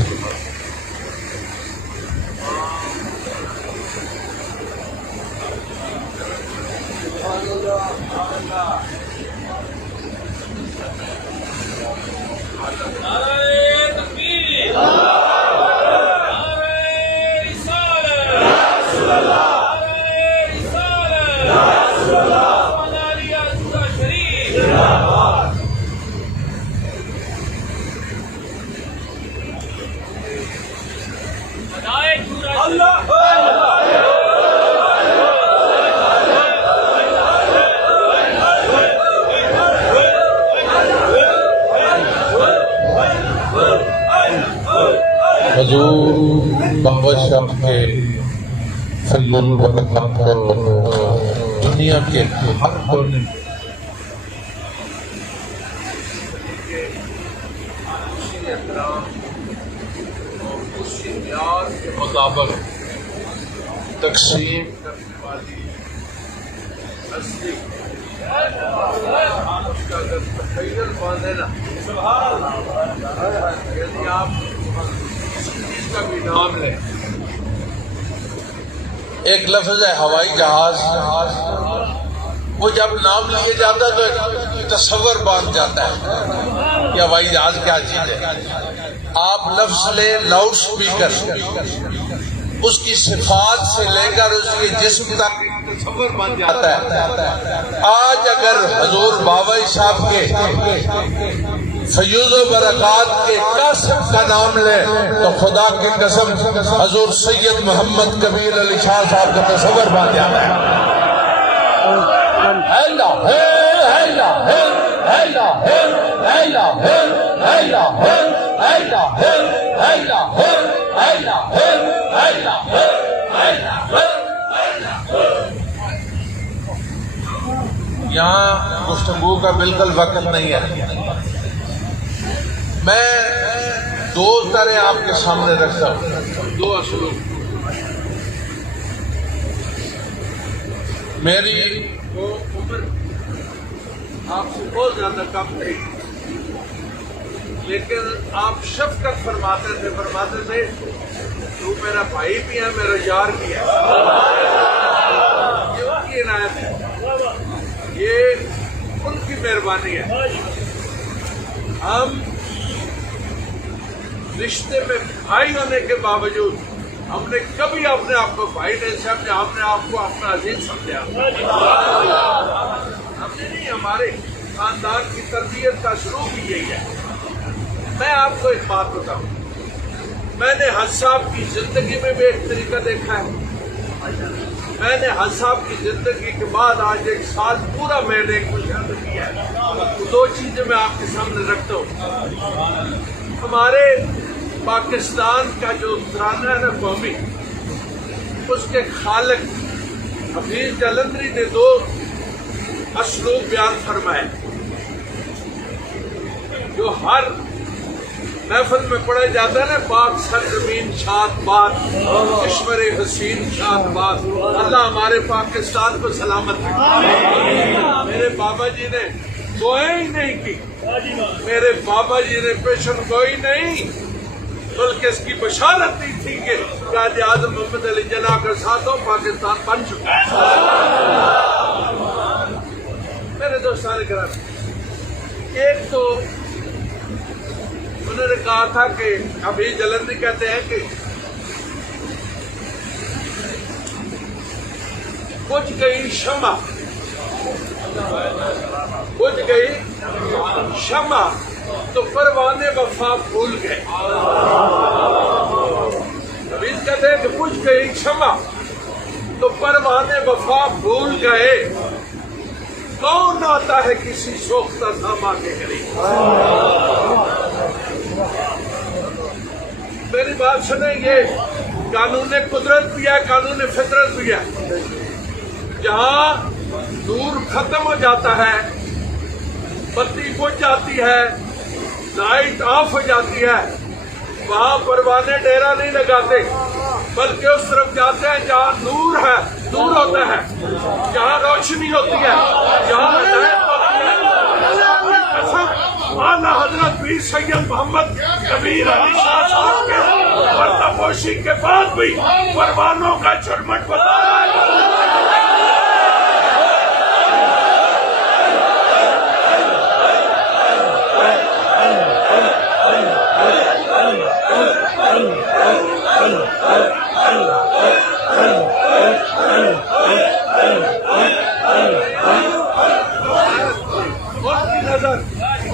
حضور باوی صاحب کے فضل و برکات کو دنیا کے ہر کونے کے مطابق تقسیم کرنے والی اصلی اس کا اگر تخیل باندھے نا یعنی آپ اس کا بھی نام لیں، ایک لفظ ہے ہوائی جہاز، وہ جب نام لیے جاتا تو ایک تصور باندھ جاتا ہے کہ ہوائی جہاز کیا چیز ہے۔ آپ لفظ لیں لاؤڈ سپیکر، اس کی صفات سے لے کر اس کے جسم تک تصور بن جاتا ہے۔ آج اگر حضور باوی صاحب کے فیض و برکات کے قاسم کا نام لیں تو خدا کی قسم حضور سید محمد کبیر علی شاہ صاحب کا تصور بن جاتا ہے۔ یہاں گفتگو کا بالکل وقت نہیں ہے، میں دو طرح آپ کے سامنے رکھتا ہوں، دو اسلوب۔ میری عمر آپ سے بہت زیادہ کم نہیں، لیکن آپ شفقت فرماتے تھے تو میرا بھائی بھی ہے، میرا یار بھی ہے، یہ ان کی عنایت ہے، یہ ان کی مہربانی ہے۔ ہم رشتے میں بھائی ہونے کے باوجود ہم نے کبھی اپنے آپ کو بھائی نہیں سمجھا، ہم نے آپ کو اپنا عزیز سمجھا۔ ہم نے نہیں، ہمارے خاندان کی تربیت کا سلوک بھی یہی ہے۔ میں آپ کو ایک بات بتاؤں، میں نے حج صاحب کی زندگی میں بھی ایک طریقہ دیکھا ہے، میں نے حج صاحب کی زندگی کے بعد آج ایک سال پورا میں نے ایک مشاہدہ کیا ہے۔ دو چیزیں میں آپ کے سامنے رکھتا ہوں۔ ہمارے پاکستان کا جو ترانہ ہے نا قومی، اس کے خالق حفیظ جلندری نے دو اسلوب بیان فرمائے جو ہر محفل میں پڑھا جاتا ہے نا، پاک سرزمین شاد باد، کشور حسین شاد باد، اللہ ہمارے پاکستان کو سلامت رکھے۔ میرے بابا جی نے دعائیں ہی نہیں کی، میرے بابا جی نے پیشن گوئی نہیں، بلکہ اس کی بشارت دی تھی کہ قائد اعظم محمد علی جناح کے ساتھوں پاکستان بن چکا ہے۔ میرے دوستان کرام، ایک تو انہوں نے کہا تھا کہ ابھی جلندی کہتے ہیں کہ بجھ گئی شمع، بجھ گئی شمع تو پروانے وفا بھول گئے۔ ابھی کہتے ہیں کہ بجھ گئی شمع تو پروانے وفا بھول گئے، کون آتا ہے کسی سوختہ ساما کے قریب۔ میری بات سنیں، یہ قانون قدرت بھی ہے، قانون فطرت بھی ہے۔ جہاں نور ختم ہو جاتا ہے، بتی بجھ جاتی ہے، لائٹ آف ہو جاتی ہے، وہاں پروانے ڈیرا نہیں لگاتے، بلکہ اس طرف جاتے ہیں جہاں نور ہے، نور ہوتا ہے، جہاں روشنی ہوتی ہے، جہاں ہدایت ہوتی ہے۔ اعلیٰ حضرت پیر سید محمد کبیر علی شاہ صاحب کے پردہ پوشی کے بعد بھی پروانوں کا جھرمٹ بتا رہا ہے۔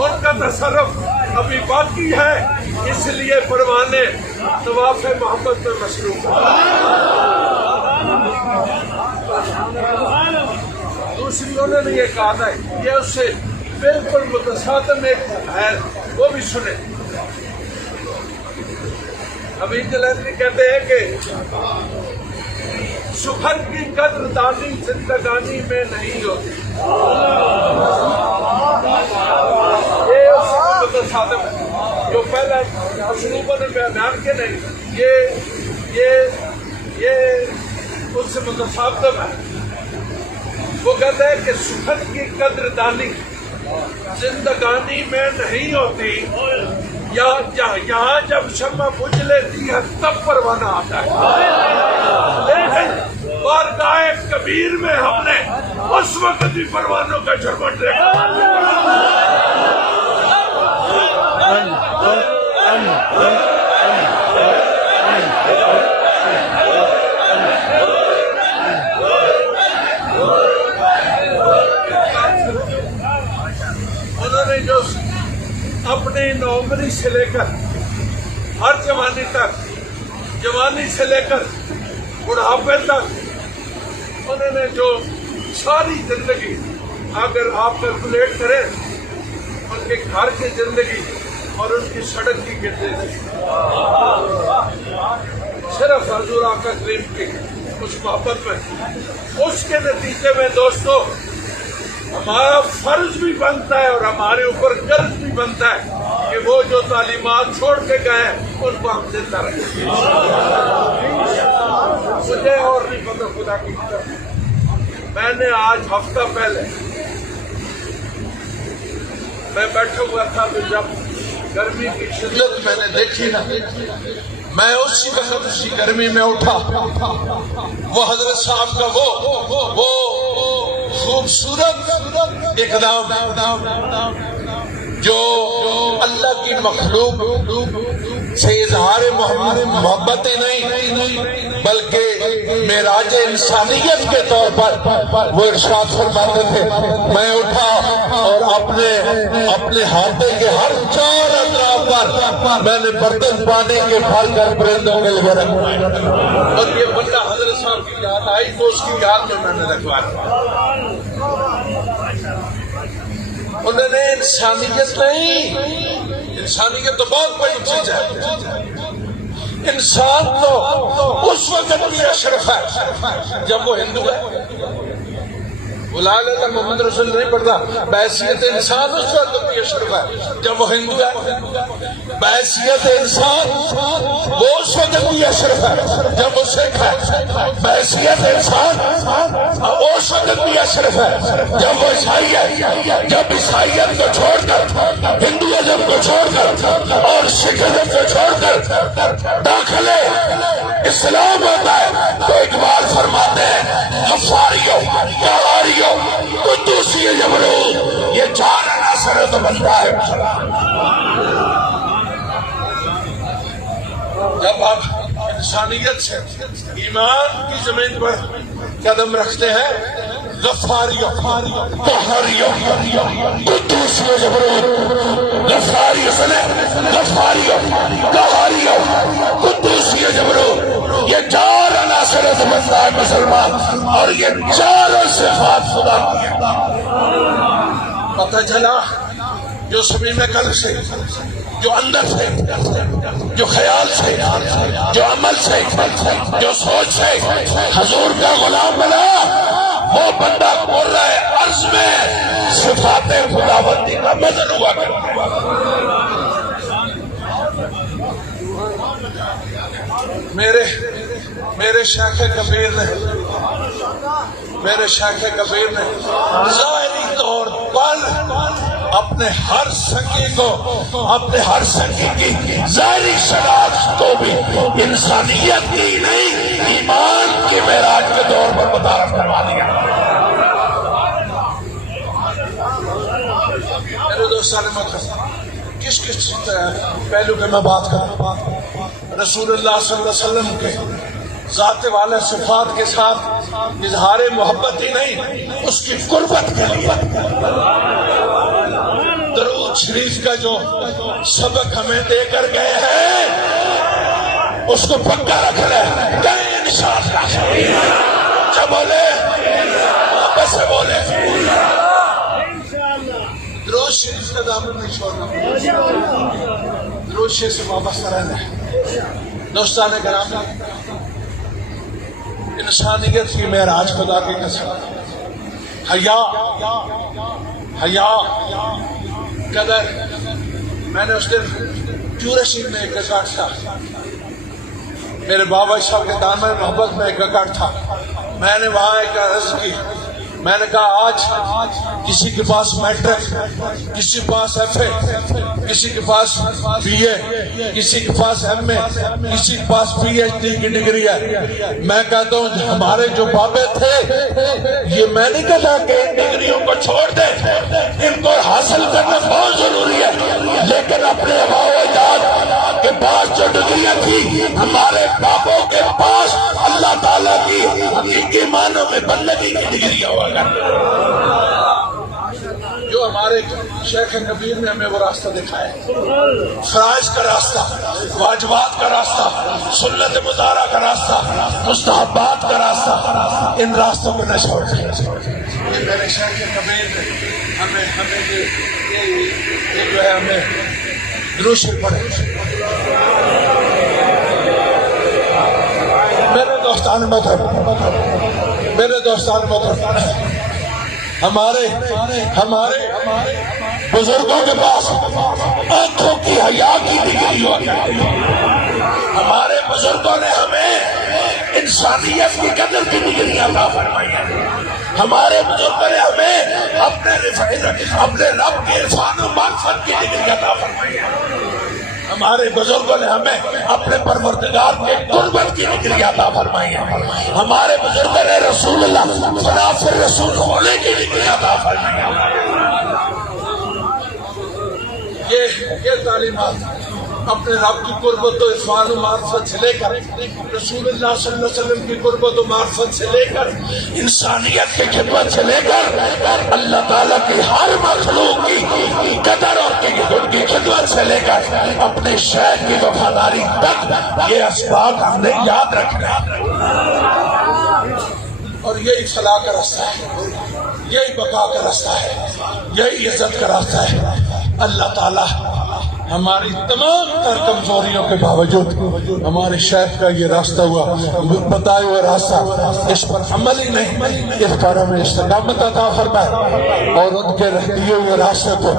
ان کا تصرف ابھی باقی ہے، اس لیے پروانے طواف محمد میں مصروف ہیں۔ دوسری انہوں نے یہ کہا تھا، یہ اس سے بالکل متصادم ایک ہے، وہ بھی سنیں۔ ابھی جلندی کہتے ہیں کہ سخن کی قدر دانی زندگانی میں نہیں ہوتی۔ یہ اس سے متصادم ہے، جو پہلا اسلوبوں نے بیان کے نہیں، یہ اس سے متصادم ہے۔ وہ کہتے ہیں کہ سخن کی قدر دانی زندگانی میں نہیں ہوتی، یہاں جب شمع بجھ لیتی ہے تب پروانہ آتا ہے۔ لیکن بارگاہ کبیر میں ہم نے اس وقت بھی پروانوں کا جھرمٹ دیکھا۔ انہوں نے جو اپنی نوعمری سے لے کر ہر جوانی تک، جوانی سے لے کر بڑھاپے تک، انہوں نے جو ساری زندگی اگر آپ کیلکولیٹ کریں ان کے گھر کی زندگی اور ان کی سڑک کی زندگی، صرف حضور آقا کریم کی اس محبت میں، اس کے نتیجے میں دوستو ہمارا فرض بھی بنتا ہے اور ہمارے اوپر قرض بھی بنتا ہے کہ وہ جو تعلیمات چھوڑ کے گئے ان کو ہم زندہ رکھیں۔ مجھے اور نہیں پتا خدا کی قسم، میں نے آج ہفتہ پہلے میں بیٹھا ہوا تھا تو جب گرمی کی شدت میں نے دیکھی نا، میں اسی وقت اسی گرمی میں اٹھا، وہ حضرت صاحب کا وہ خوبصورت اقدام جو اللہ کی مخلوق سے اظہار محبت نہیں بلکہ معراج انسانیت کے طور پر وہ ارشاد فرماتے تھے، میں اٹھا اور اپنے ہاتھے کے ہر چار اطراف پر میں نے برتن پانی کے بھر کر پرندوں کے لیے رکھوائے، اور یہ بندہ حضرت صاحب کی یاد آئی تو اس کی یاد میں نے رکھوایا۔ انہوں نے انسانیت نہیں، انسانیت تو بہت بڑی چیز ہے، انسان تو اس وقت بھی اشرف ہے جب وہ ہندو ہے، لا الہ الا محمد رسول نہیں پڑھتا، بحیثیت انسان اس وقت بھی اشرف ہے جب وہ ہندو ہے۔ بحیثیت انسان وہ اس وقت بھی اشرف ہے جب وہ سکھ ہے، بحیثیت انسان وہ اس وقت بھی اشرف ہے جب وہ عیسائی ہے، جب عیسائیت کو چھوڑ کر، ہندوازم کو چھوڑ کر اور سکھزم کو چھوڑ کر داخلے اسلام ہوتا ہے تو اقبال فرماتے ہیں غفاریوں، قہاریوں، قدوسی جبروت، یہ چار عناصر تو بنتا ہے۔ جب آپ انسانیت سے ایمان کی زمین پر قدم رکھتے ہیں، غفاریوں، قہاریوں، قدوسی جبروت، غفاریوں، قہاریوں، قدوسی جبروت، یہ چار عناصر سے بنتا ہے مسلمان، اور یہ چاروں صفات خدا کی ہیں۔ پتہ چلا جو صمیم قلب سے، جو اندر سے، جو خیال سے، جو عمل سے، جو سوچ سے حضور کا غلام بنا، وہ بندہ قرہ ارض میں صفات خداوندی کا مظہر ہوا کرتا ہے۔ میرے شیخ کبیر نے ظاہری طور پر اپنے ہر سنگی کو، اپنے ہر سنگی کی ظاہری شناخت کو بھی انسانیت کی نہیں، ایمان کے معراج کے دور پر متعارف کروا دیا۔ میرے دوستان محترم، کس پہلو کے میں بات کروں؟ رسول اللہ صلی اللہ علیہ وسلم کے ذات والا صفات کے ساتھ اظہار محبت ہی نہیں، اس کی قربت کے لیے درود شریف کا جو سبق ہمیں دے کر گئے ہیں اس کو پکا رکھ لیں، کہیں نشان رکھیں، جب بولے محبت سے بولے، درود شریف کا دامن نہیں چھوڑنا، درود شریف سے وابستہ رہنا ہے۔ دوستان کرام، انسانیت کی معراج خدا کی قسم، حیا قدر، میں نے اس دن چورشی میں ایک ریکارڈ تھا، میرے بابا صاحب کے دامن محبت میں ایک ریکارڈ تھا، میں نے وہاں ایک عرض کی، میں نے کہا آج کسی کے پاس میٹرک، کسی کے پاس ایف اے، کسی کے پاس بی اے، کسی کے پاس ایم اے، کسی کے پاس پی ایچ ڈی کی ڈگری ہے۔ میں کہتا ہوں ہمارے جو بابے تھے، یہ میں نہیں کہتا کہ ان ڈگریوں کو چھوڑ دیں، ان کو حاصل کرنا بہت ضروری ہے، لیکن اپنے آباء و اجداد کے پاس جو ڈگریاں تھی، ہمارے بابوں کے پاس اللہ تعالیٰ کی حقیقی معنوں میں بندگی کی ڈگریاں ہوا کرتی، جو ہمارے شیخ کبیر نے ہمیں وہ راستہ دکھایا، فرائض کا راستہ، واجبات کا راستہ، سنت مطالعہ کا راستہ، مستحبات کا راستہ، ان راستوں کو نہ چھوڑ دیں۔ میرے شیخ کبیر نے ہمیں یہ جو ہے ہمیں درود شریف پڑھے۔ میرے دوستان محترم، ہمارے بزرگوں کے پاس آنکھوں کی حیا کی ڈگری ہوئی، ہمارے بزرگوں نے ہمیں انسانیت کی قدر کی ڈگری عطا فرمائی ہے، ہمارے بزرگوں نے ہمیں اپنے رب کے عرفان و معرفت کی ڈگری عطا فرمائی ہے، ہمارے بزرگوں نے ہمیں اپنے پروردگار کے قربت کی ڈگری عطا فرمائی ہے، ہمارے بزرگوں نے رسول اللہ فنافر رسول ہونے کی ڈگری عطا فرمائی ہے۔ یہ تعلیمات اپنے رب کی قربت و عرفان و معرفت سے لے کر، رسول اللہ صلی اللہ علیہ وسلم کی قربت و معرفت سے لے کر، انسانیت کی خدمت سے لے کر، اللہ تعالیٰ کی ہر مخلوق کی قدر اور ان کی خدمت سے لے کر اپنے شیخ کی وفاداری تک، یہ اسباق ہم نے یاد رکھنا ہے، اور یہی فلاح کا راستہ ہے، یہی بقا کا راستہ ہے، یہی عزت کا راستہ ہے۔ اللہ تعالیٰ ہماری تمام تر کمزوریوں کے باوجود ہمارے شیخ کا یہ راستہ ہوا بتایا ہوا راستہ، اس پر عمل ہی نہیں، اس پر ہمیں استقامت عطا فرمائے اور ان کے دیے ہوئے راستے کو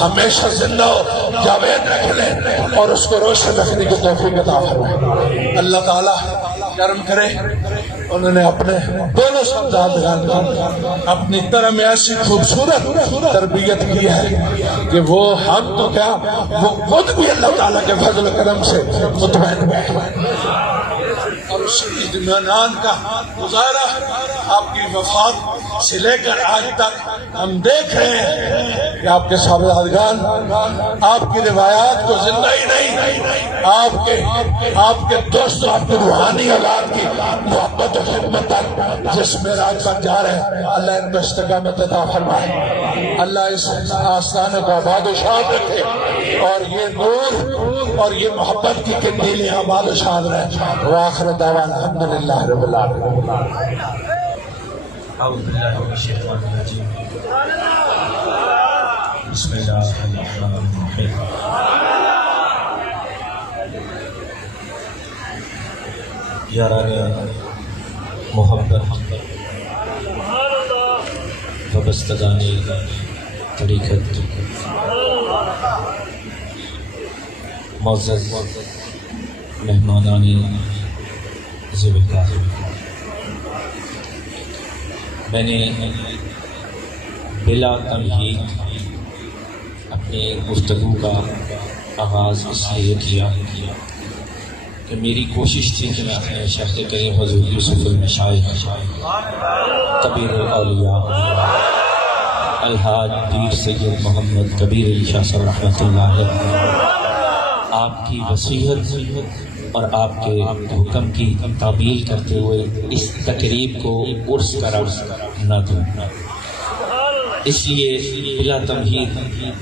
ہمیشہ زندہ ہو جاوید رکھ لیں اور اس کو روشن رکھنے کی توفیق عطا فرمائے۔ اللہ تعالیٰ کرم کرے، انہوں نے اپنے دونوں سمجھادگان کی اپنی طرح میں ایسی خوبصورت تربیت کی ہے کہ وہ ہم تو کیا وہ خود بھی اللہ تعالیٰ کے فضل و کرم سے مطمئن ہے۔ اور اس اطمینان کا گزارا آپ کی وفات سے لے کر آج تک ہم دیکھ رہے ہیں کہ آپ کے صاحبزادگان آپ کی روایات کو زندہ ہی نہیں، آپ کے دوستوں، آپ کے روحانی اولاد کی محبت و خدمت تک جس معراج پر جا رہے ہیں، اللہ ان کو استقامت عطا فرمائے، اللہ اس آستانے کو آباد و شاد رکھے اور یہ نور اور یہ محبت کی قندیلیں آباد و شاد رہے۔ وآخر دعوانا الحمدللہ رب العالمین۔ اعوذ باللہ من الشیطان الرجیم، بسم اللہ الرحمن الرحیم۔ یاران محبت و بستگانی طریقت، معزز مہمانان ذوالفقار، میں نے بلا تمہید اپنی گفتگو کا آغاز اس لیے کیا کہ میری کوشش تھی کہ میں اپنے شیخ کریم حضور یوسف المشائخ کبیر الاولیاء الحاج پیر سید محمد کبیر علی شاہ صاحب رحمۃ اللہ علیہ آپ کی وصیت اور آپ کے حکم کی تعمیل کرتے ہوئے اس تقریب کو عرس قرار نہ دوں، اس لیے بلا تمہید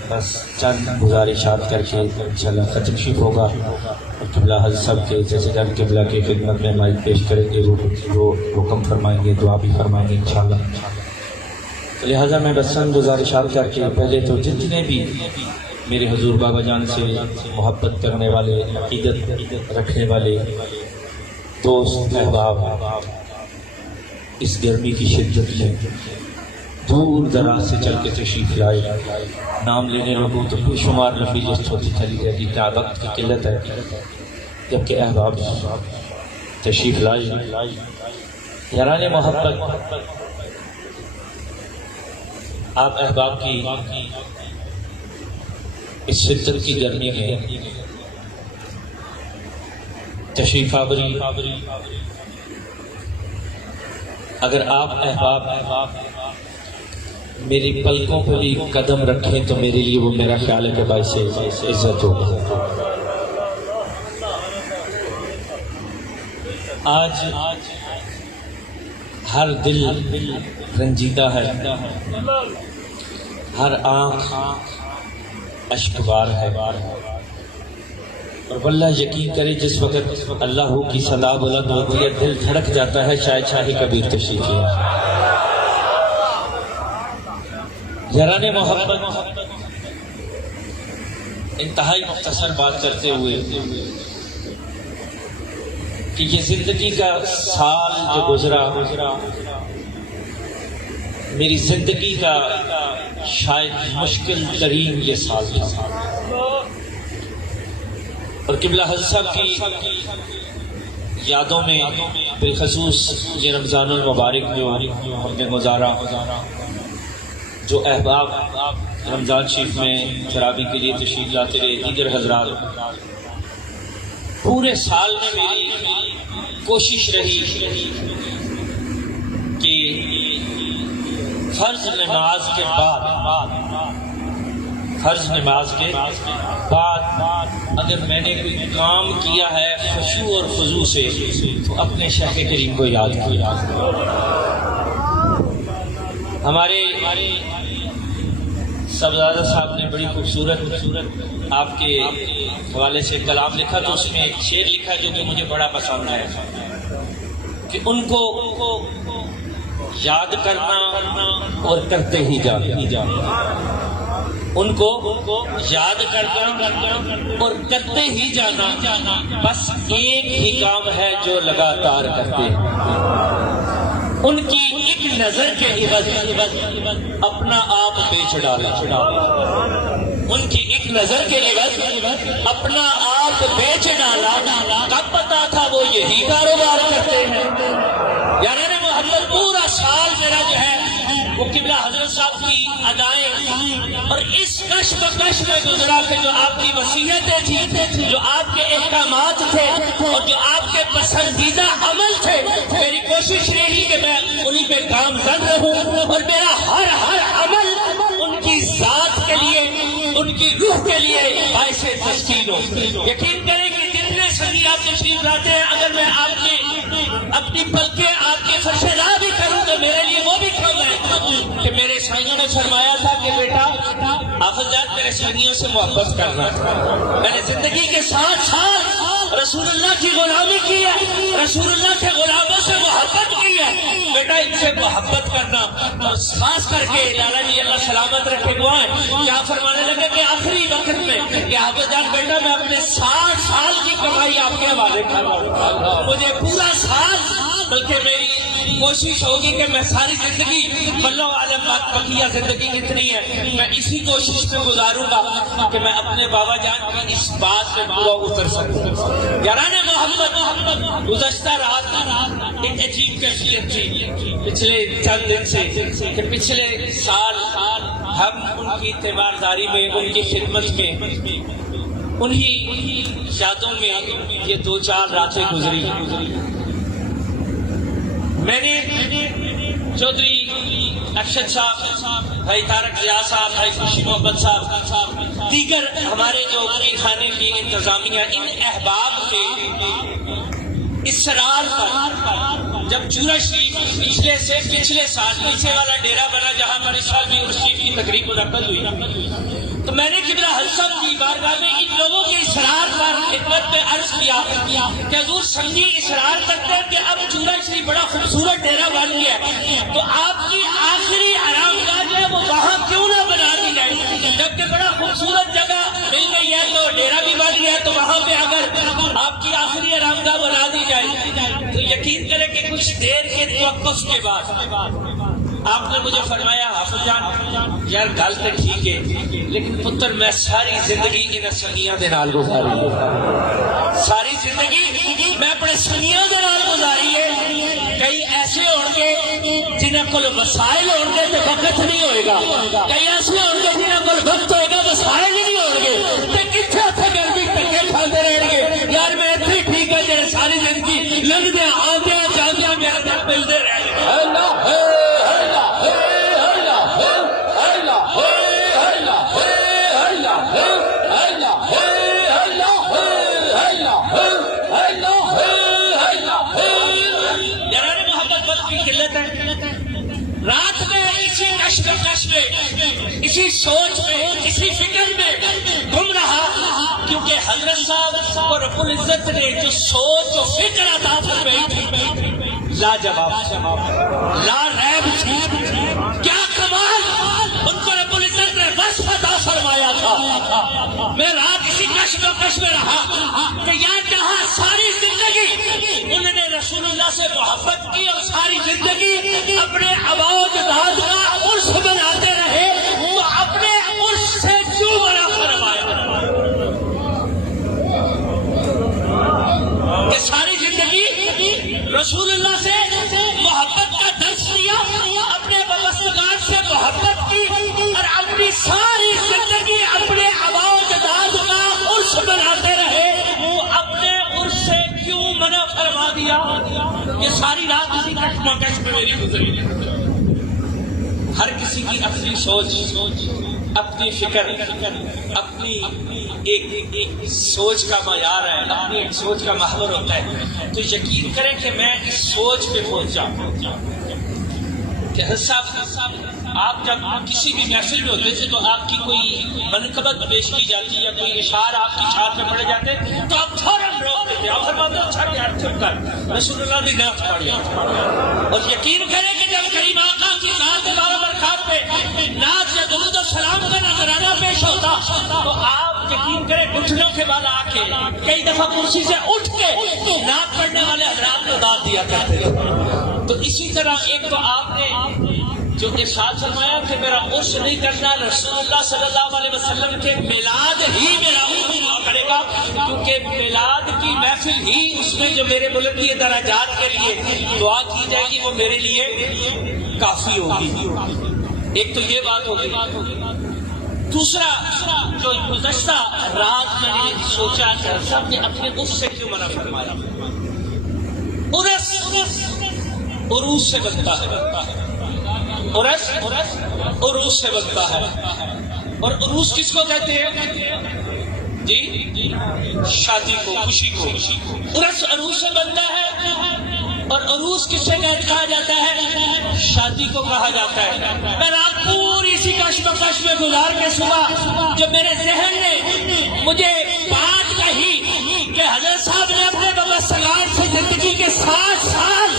بس چند گزارشات کر کے انشاءاللہ ختم شریف ہوگا اور قبلہ حضرت صاحب کے جیسے جان قبلہ کی خدمت میں مائک پیش کریں گے، وہ حکم فرمائیں گے، دعا بھی فرمائیں گے انشاءاللہ۔ لہٰذا میں بس چند گزارشات کر کے پہلے تو جتنے بھی میرے حضور بابا جان سے محبت کرنے والے، عقیدت رکھنے والے دوست احباب اس گرمی کی شدت میں دور دراز سے چل کے تشریف لائے، نام لینے لوگوں تو بے شمار لمبی لسٹ ہوتی چلی جاتی، کیا وقت کی قلت ہے، جبکہ احباب تشریف لائے۔ یاران محبت، آپ احباب کی اس شدت کی گرمی میں تشریف آوری، اگر آپ احباب میری پلکوں پہ بھی قدم رکھیں تو میرے لیے وہ میرا خیال ہے کہ باعث عزت ہوگا۔ آج ہر دل رنجیدہ ہے، ہر آنکھ اشک بار ہے، اور واللہ یقین کرے جس وقت اللہ کی صدا بلند ہوتی ہے دل دھڑک جاتا ہے، شاید شاہی کبیر تشریف لائے۔ یاران محبت، انتہائی مختصر بات کرتے ہوئے کہ یہ زندگی کا سال جو گزرا میری زندگی کا شاید مشکل ترین یہ سال تھا، اور قبلہ حضرت صاحب کی یادوں میں بالخصوص یہ رمضان المبارک جو ہم نے گزارا، جو احباب رمضان شریف میں تراویح کے لیے تشریف لاتے رہے، دیگر حضرات، پورے سال میں میری کوشش رہی کہ فرض نماز کے بعد اگر میں نے کوئی کام کیا ہے خشوع اور خضوع سے تو اپنے شیخ کریم کو یاد کیا۔ ہمارے صاحبزادہ صاحب نے بڑی خوبصورت آپ کے حوالے سے کلام لکھا، تو اس میں ایک شعر لکھا جو کہ مجھے بڑا پسند ہے کہ ان کو یاد کرنا اور کرتے ہی جانا۔ ان کو یاد کرنا اور کرتے ہی جانا، بس ایک ہی کام ہے جو لگاتار کرتے ہیں۔ ان کی ایک نظر کے عوض اپنا آپ بیچ ڈالا، ان کی ایک نظر کے عوض اپنا آپ بیچ ڈالا۔ کب پتا تھا وہ یہی کاروبار کرتے ہیں؟ یاران محمد پورا سال میرا جو ہے وہ قبلہ حضرت صاحب کی ادائیں اور اس کش بکش میں گزرا کہ جو آپ کی وصیتیں تھی، جو آپ کے احکامات تھے اور جو آپ کے پسندیدہ عمل تھے، میری کوشش رہی کہ میں انہی پہ گامزن رہوں اور میرا ہر عمل ان کی ذات کے لیے، ان کی روح کے لیے باعث تسکین ہو۔ یقین کریں کہ جتنے سنگی آپ تشریف لاتے ہیں، اگر میں آپ کی اپنی پلکیں آپ کی فرش راہ بھی کروں تو میرے لیے وہ بھی کم ہے کہ میرے سائیوں نے فرمایا تھا کہ بیٹا حافظ جان میرے سائیوں سے محبت کرنا۔ میں نے زندگی کے 7 سال رسول اللہ کی غلامی کی ہے، رسول اللہ کے غلاموں سے محبت کی ہے، بیٹا ان سے محبت کرنا۔ اور خاص کر کے لالا جی اللہ سلامت رکھے دعائیں، کیا فرمانے لگے کہ آخری وقت میں کہ حافظ جان بیٹا میں اپنے 60 سال کی کمائی آپ کے حوالے کر رہا ہوں، مجھے پورا سال، بلکہ میری کوشش ہوگی کہ میں ساری زندگی، اللہ عالم بات بقیہ زندگی کتنی ہے، میں اسی کوشش میں گزاروں گا کہ میں اپنے بابا جان کی اس بات میں پورا اتر سکوں۔ یاران محمد، گزشتہ رات ایک عجیب کیفیت تھی پچھلے چند دن سے کہ پچھلے سال ہم ان کی تیمارداری میں، ان کی خدمت میں، انہی یادوں میں یہ 2-4 راتیں گزری۔ میں نے چودھری ارشد صاحب، بھائی طارق ضیاء صاحب، بھائی خوشی محمد صاحب، دیگر ہمارے جو پیر خانے کی انتظامیہ، ان احباب کے اصرار پر جب چورا شریف پچھلے سال نیچے والا ڈیرا بنا جہاں پر اس سال بھی عرس شریف کی تقریب منعقد ہوئی، تو میں نے قبلہ حضرت صاحب کی بارگاہ میں ان لوگوں کے اصرار پر خدمت میں عرض کیا کہ حضور سنگی اصرار کرتے ہیں کہ اب چورا شریف بڑا خوبصورت ڈیرا بن گیا ہے، تو آپ کی آخری آرام گاہ جو ہے وہ وہاں کیوں نہ بنا دی جائے؟ جبکہ بڑا خوبصورت جگہ مل گئی ہے تو ڈیرا بھی بن گیا ہے، تو وہاں پہ اگر آپ کی آخری آرام گاہ بنا دی جائے تو یقین کریں کہ کچھ دیر کے توقف کے بعد آپ نے مجھے فرمایا حافظ جان یار گل تو ٹھیک ہے لیکن پتر میں ساری زندگی ان سنگیاں دے نال گزاری ہے، ساری زندگی میں اپنے سنگیاں دے نال گزاری ہے۔ کئی ایسے ہون گے جنہاں کول وسائل ہون گے تو وقت نہیں ہوئے گا، کئی ایسے ہون گے جنہاں کول وقت ہوئے گا وسائل نہیں ہون گے، تے کتھے اتھے گرمی ٹکے کھاندے رہن گے۔ یار میں اتنے ٹھیک ہے جڑے ساری زندگی لنگدے آندے جاندے میرے نال ملدے رہن گے۔ اللہ رات میں اسی کشمکش میں، اسی سوچ میں، اسی فکر میں گم رہا، کیونکہ حضرت صاحب کو رب العزت نے جو سوچ و فکر عطا فرمائی تھی لاجواب، لا ریب تھی، کیا کمال ان کو رب العزت نے وصف عطا فرمایا تھا۔ میں رات اسی کشمکش میں رہا کہ یار جہاں ساری زندگی انہوں نے رسول اللہ سے محبت کی اور ساری زندگی اپنے آباء و اجداد کا عرس بناتے رہے، تو اپنے عرس سے کیوں منع فرمایا کہ ساری زندگی رسول اللہ سے محبت کا درس لیا، اپنے وابستگان سے محبت کی اور اپنی ساری زندگی اپنے آباء و اجداد کا عرس بناتے رہے، وہ اپنے عرس سے کیوں منع فرما دیا؟ یہ ساری رات اسی کشمکش میں میری گزری۔ ہر کسی کی اپنی سوچ، اپنی فکر، اپنی ایک سوچ کا معیار ہے، اپنی ایک سوچ کا محور ہوتا ہے۔ تو یقین کریں کہ میں اس سوچ پہ پہنچا کہ صاحب آپ جب کسی بھی محفل میں ہوتے تھے تو آپ کی کوئی منقبت پیش کی جاتی یا کوئی اشعار آپ کی چھات میں پڑے جاتے تو آپ فوراً روک دیتے، آپ فرماتے اچھا کہ یار چپ کر رسول اللہ کی نعت پڑھی۔ اور یقین کریں کہ جب کریم آقا کی ذات بارہ برکات پہ نعت یا درود و سلام کا نذرانہ پیش تو آپ یقین کریں گھٹنوں کے بال آ کے کئی دفعہ کرسی سے اٹھ کے نعت پڑھنے والے حضرات کو داد دیا کرتے تھے. تو اسی طرح ایک تو آپ نے جو ارشاد فرمایا کہ میرا عرس نہیں کرنا، رسول اللہ صلی اللہ علیہ وسلم کے میلاد ہی میرا عرس ہوا کرے گا، کیونکہ میلاد کی محفل ہی اس میں جو میرے ملک کی درجات کے لیے دعا کی جائے گی وہ میرے لیے کافی ہوگی. ایک تو یہ بات ہوگی. دوسرا جو گزشتہ رات میں نے سوچا کہ سب نے اپنے عرس سے کیوں منع فرمایا. عروس سے بنتا ہے، عروس سے بنتا ہے. اور عروس کس کو کہتے ہیں جی؟ شادی کو، خوشی کو. عروس سے بنتا ہے. اور عروس کس سے کہا جاتا ہے؟ شادی کو کہا جاتا ہے. میں رات پوری اسی کشمکش میں گزار کے صبح جب میرے ذہن نے مجھے بات کہی کہ حضرت صاحب نے اپنے بابا سلام سے زندگی کے 7 سال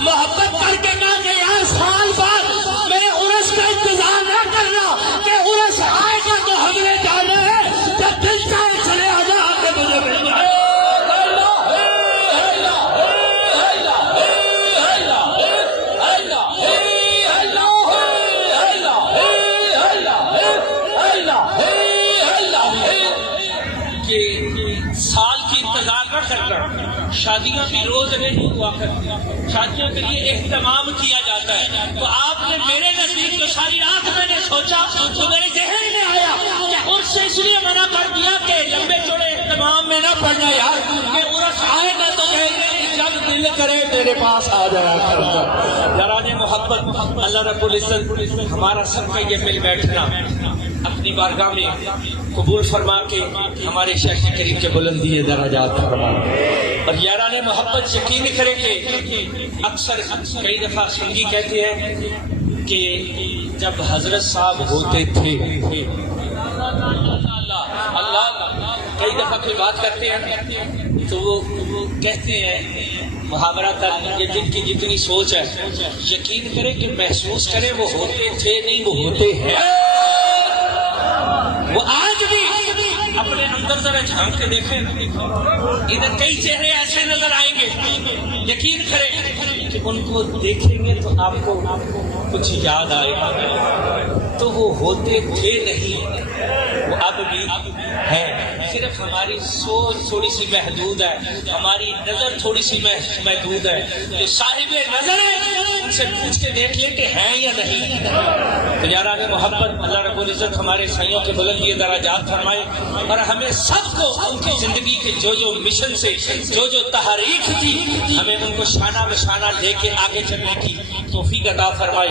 محبت کر کے کہا کہ یار سال بعد میرے عرس کا انتظار نہ کرنا کہ عرس آئے گا تو ہم نے جانا ہے، جب دل چاہے چلے آ جا کے مجھے مل جائے. سال کی انتظار نہ کرنا. شادیاں بھی روز نہیں ہوا کرتی، شادیوں کے لیے اہتمام کیا جاتا ہے. تو آپ نے میرے نزدیک جو ساری رات میں نے سوچا تو میرے ذہن میں آیا کہ عرس سے اس لیے منع کر دیا کہ لمبے چوڑے اہتمام میں نہ پڑنا یار، کہ عرس آئے گا تو کہیں گے جب دل کرے میرے پاس آ جایا کرنا. یاران محبت، اللہ رب العزت ہمارا سب کا یہ مل بیٹھنا اپنی بارگاہ میں قبول فرما کے ہمارے شیخ کریم کے بلندی درجات فرما. اور یاران محبت یقین کریں کہ اکثر کئی دفعہ سنگی کہتے ہیں کہ جب حضرت صاحب ہوتے تھے اللہ کئی دفعہ کوئی بات کرتے ہیں تو وہ کہتے ہیں محاورہ تر یہ جن کی جتنی سوچ ہے یقین کریں کہ محسوس کریں وہ ہوتے تھے نہیں وہ ہوتے ہیں. وہ آج بھی اپنے اندر ذرا جھانک کے دیکھیں، ادھر کئی چہرے ایسے نظر آئیں گے یقین کریں کہ ان کو دیکھیں گے تو آپ کو کچھ یاد آئے گا. تو وہ ہوتے تھے نہیں، وہ اب بھی ہیں. صرف ہماری سوچ تھوڑی سی محدود ہے، ہماری نظر تھوڑی سی محدود ہے. جو صاحب نظر ہے ان سے پوچھ کے دیکھ لیں کہ ہیں یا نہیں. تو یاران محبت، اللہ رب العزت ہمارے سائیوں کے بلندی درجات فرمائے اور ہمیں سب کو ان کی زندگی کے جو مشن سے جو تحریک تھی ہمیں ان کو شانہ بشانہ لے کے آگے چلنے کی توفیق عطا فرمائے.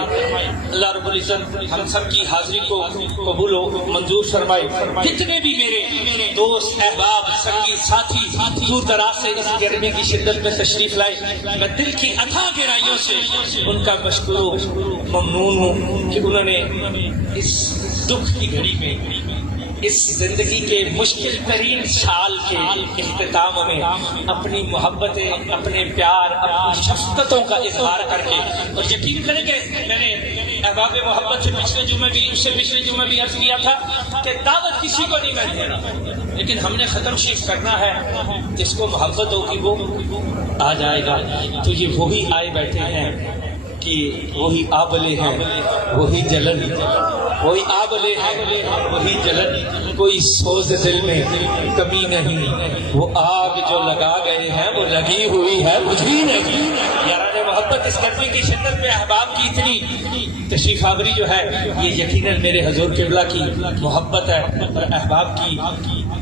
اللہ رب العزت ہم سب کی حاضری کو قبول و منظور فرمائے. جتنے بھی میرے دوست احباب سنگی ساتھی دور دراز سے اس گرمی کی شدت میں تشریف لائے، میں دل کی اتھاہ گہرائیوں سے ان کا مشکور و ممنون ہوں کہ انہوں نے اس دکھ کی گھڑی میں، اس زندگی کے مشکل ترین سال کے اختتام میں اپنی محبتیں، اپنے پیار، اپنی شفقتوں کا اظہار کر کے. اور یقین کریں کہ میں نے احباب محبت سے پچھلے جمعے بھی عرض کیا تھا کہ دعوت کسی کو نہیں میں دینا، لیکن ہم نے ختم شریف کرنا ہے. جس کو محبت ہوگی وہ آ جائے گا. تو یہ وہی آئے بیٹھے ہیں کہ وہی آبلے ہیں وہی جلن، وہی آبلے ہیں وہی جلن. کوئی سوز دل میں کمی نہیں، وہ آگ جو لگا گئے ہیں وہ لگی ہوئی ہے بجھی نہیں. یاران محبت، اس گرمی کی شدت میں احباب کی اتنی تشریف آوری جو ہے یہ یقیناً میرے حضور قبلہ کی محبت ہے اور احباب کی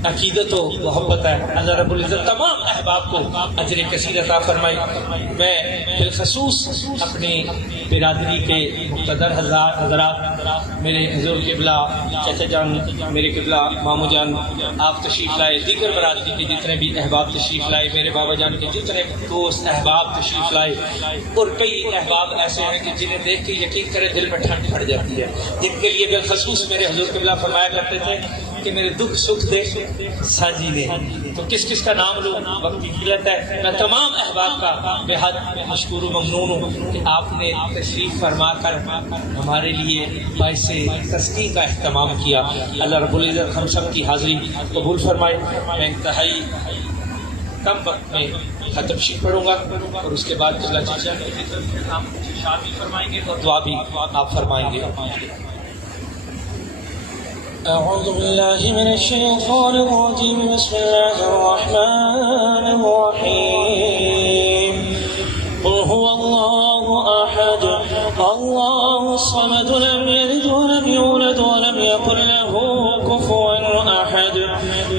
عقیدت و محبت ہے. اللہ رب العزت تمام احباب کو اجر کثیر عطا فرمائے. میں بالخصوص اپنی برادری کے مقتدر حضرات، میرے حضور قبلہ چچا جان، میرے قبلہ مامو جان آپ تشریف لائے، دیگر برادری کے جتنے بھی احباب تشریف لائے، میرے بابا جان کے جتنے دوست احباب تشریف لائے، اور کئی احباب ایسے ہیں کہ جنہیں دیکھ کے یقین کرے دل میں ٹھنڈ پڑ جاتی ہے، جن کے لیے بالخصوص میرے حضور قبلہ فرمایا کرتے تھے کہ میرے دکھ سکھ دے ساجی نے. تو کس کس کا نام لوں، وقت کی قلت ہے۔ میں تمام احباب کا بے حد مشکور و ممنون ہوں کہ آپ نے تشریف فرما کر ہمارے لیے باعث تسکین کا اہتمام کیا۔ اللہ رب العزت ہم سب کی حاضری قبول فرمائے۔ میں انتہائی کم وقت میں ختم شریف پڑھوں گا اور اس کے بعد اللہ چاچا شاد بھی فرمائیں گے اور دعا بھی آپ فرمائیں گے۔ أعوذ بالله من الشيطان الرجيم بسم الله الرحمن الرحيم قل هو الله أحد الله الصمد لم يلد ولم يولد ولم يكن له كفوا أحد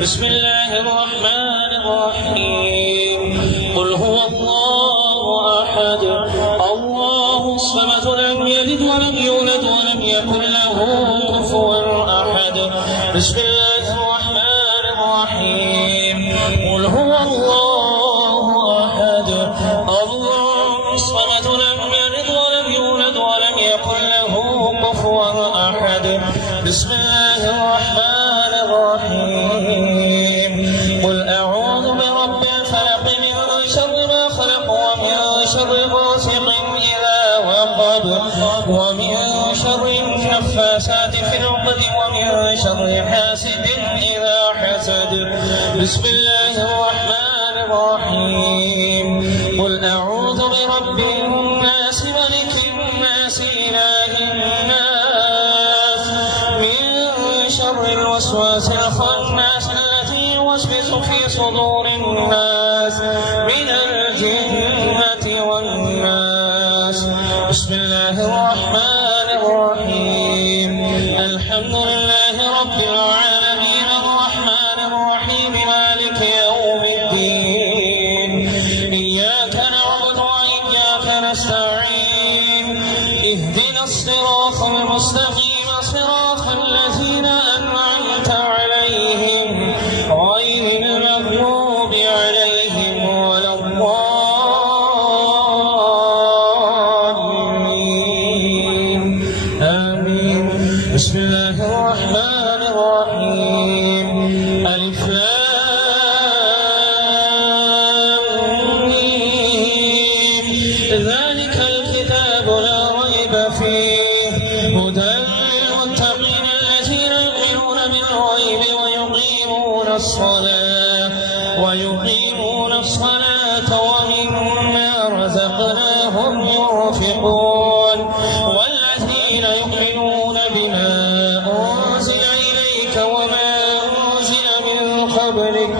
بسم الله الرحمن الرحيم قل هو الله أحد الله الصمد لم يلد ولم يولد ولم يكن له كفوا أحد بسم الله الرحمن الرحيم قل هو الله أحد الله الصمد لم يلد ولم يولد ولم يكن له كفوا أحد بسم الله الرحمن الرحيم قل أعوذ برب الفلق من شر ما خلق ومن شر غاسق إذا وقب ومن شر النفاثات في العقد ومن شر حاسد إذا حسد بسم الله الرحمن الرحيم قل أعوذ برب الناس ملك الناس إله الناس من شر الوسواس الخناس الذي يوسوس في صدور الناس من الجنة والناس بسم الله الرحمن الرحيم الحمد لله رب العالمين الرحمن الرحيم مالك يوم الدين إياك نعبد وإياك نستعين اهدنا الصراط المستقيم صراط الذين أنعمت عليهم غير المغضوب عليهم ولا الضالين آمين بسم الله الرحمن الرحيم ألف لام ميم ذلك الكتاب لا ريب فيه هدى للمتقين الذين يؤمنون بالغيب ويقيمون الصلاة ومما رزقناهم ينفقون والذين يؤمنون بما أنزل إليك وما أنزل من قبلك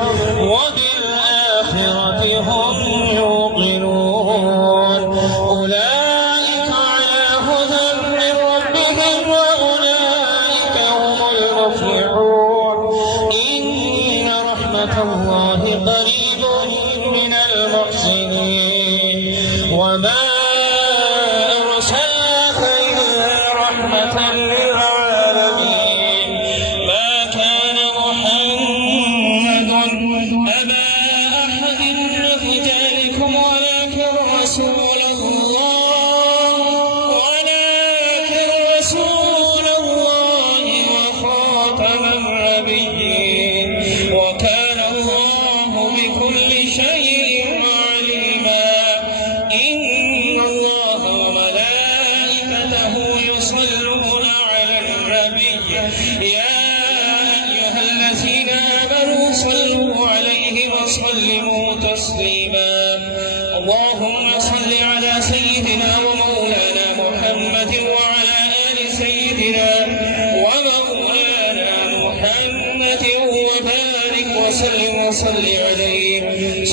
وبالآخرة هم يوقنون أولئك على هدى من ربهم وأولئك هم المفلحون إن رحمة الله قريب من المحسنين وما أرسلناك إلا رحمة للعالمين ما كان محمد أبا أحد من رجالكم ولكن رسول الله وخاتم النبيين وكان الله بكل شيء عليما إن الله وملائكته يصلون على النبي يا أيها الذين آمنوا صلوا عليه وسلموا تسليما اللهم صل على سيدنا ومولانا محمد وعلى آل سيدنا ومولانا محمد وبارك وسلم وصل عليه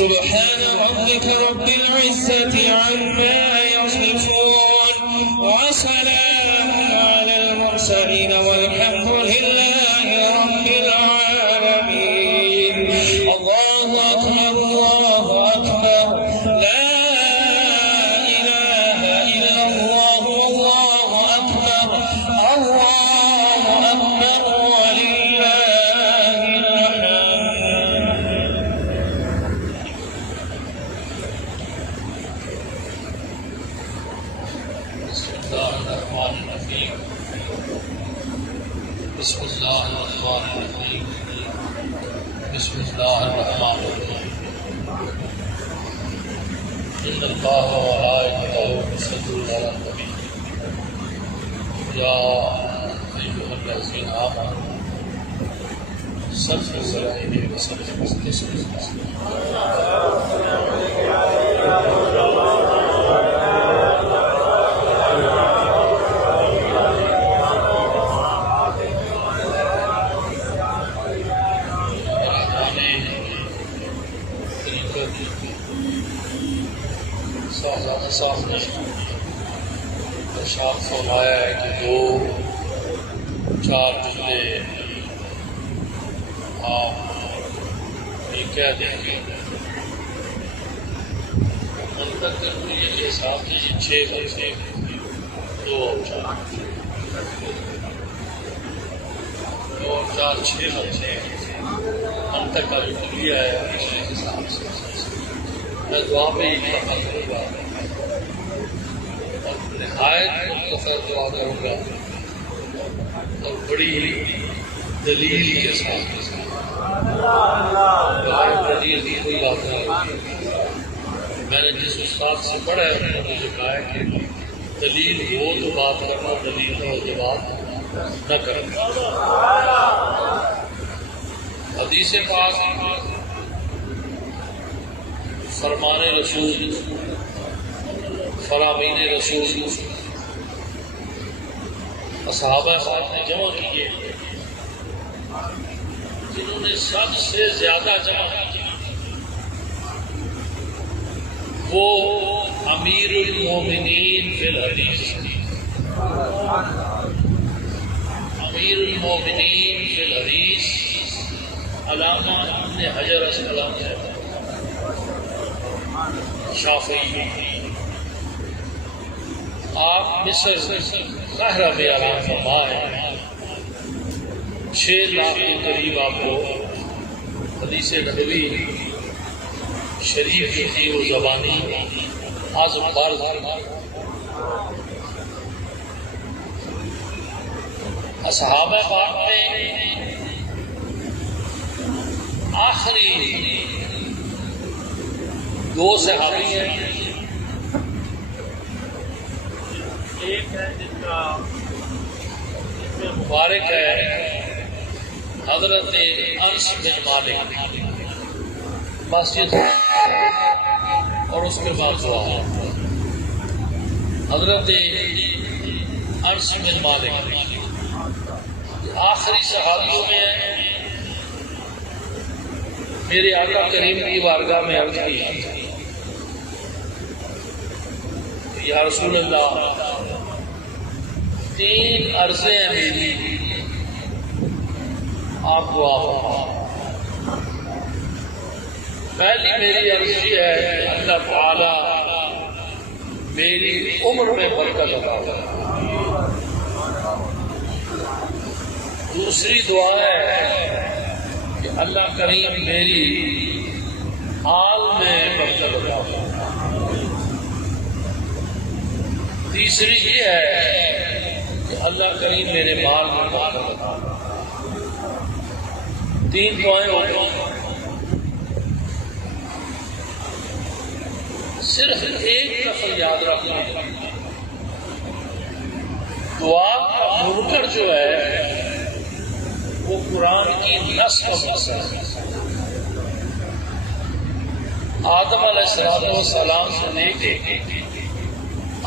سبحان ربك رب العزة عما يصفون وسلام على المرسلين والحمد لله رب العالمين الله أكبر الله أكبر لا إله إلا الله والله أكبر الله أكبر ولله الحمد بسم الله الرحمن الرحيم بسم اللہ الرحمن الرحیم ان اللہ وملائکتہ یصلون علی النبی یا ایھا الذین آمنوا صلوا علیہ وسلموا تسلیما صاحب نے ارشاد فرمایا ہے کہ 2-4 جملے آپ یہ کہہ دیں گے منتقل یہ حساب سے 6 بچے 2 اور 4 6 بچے منتقل کیا ہے پچھلے حساب سے میں دعا میں ایک دفعہ کروں گا اور نہایت مختصر دعا کروں گا اور بڑی دلیل کے ساتھ دلیل کی کوئی بات نہیں. میں نے جس استاد سے پڑھا ہے انہوں نے مجھے کہا ہے کہ دلیل ہو تو بات کرنا، دلیل نہ ہو تو بات نہ کرنا. حدیث پاک فرمان رسول فرامین رسول صحابہ صاحب نے جمع کیے، جنہوں نے سب سے زیادہ جمع کیا وہ امیر المومنین فی الحدیث، امیر المومنین فی الحدیث علامہ ابن حجر اسقلانی ہے شافعی. آپ مصر قاہرہ میں آرام فرما ہے. 6 لاکھ کے قریب آپ کو حدیث نبوی شریف کی تھی وہ زبانی آزم بارز. صحابہ پاک میں آخری 2 صحابی ہیں. ایک ہے جن کا مبارک ہے حضرت انس بن مالک، مسجد اور اس کے بعد دعا. حضرت انس بن مالک آخری صحابیوں میں ہیں. میرے آقا کریم کی بارگاہ میں عرض کی یا رسول اللہ 3 عرضیں ہیں میری، آپ دعا فرمائیں. پہلی میری عرض یہ ہے کہ اللہ تعالی میری عمر میں برکت عطا کرے. دوسری دعا ہے کہ اللہ کریم میری حال میں برکت عطا کرے. تیسری یہ ہے کہ اللہ کریم میرے مال میں برکت عطا کرے. 3 دعائیں ہو گئی. صرف ایک لفظ یاد رکھنا، دعا کا منکر جو ہے وہ قرآن کی نص و نص ہے. آدم علیہ السلام سے لے کے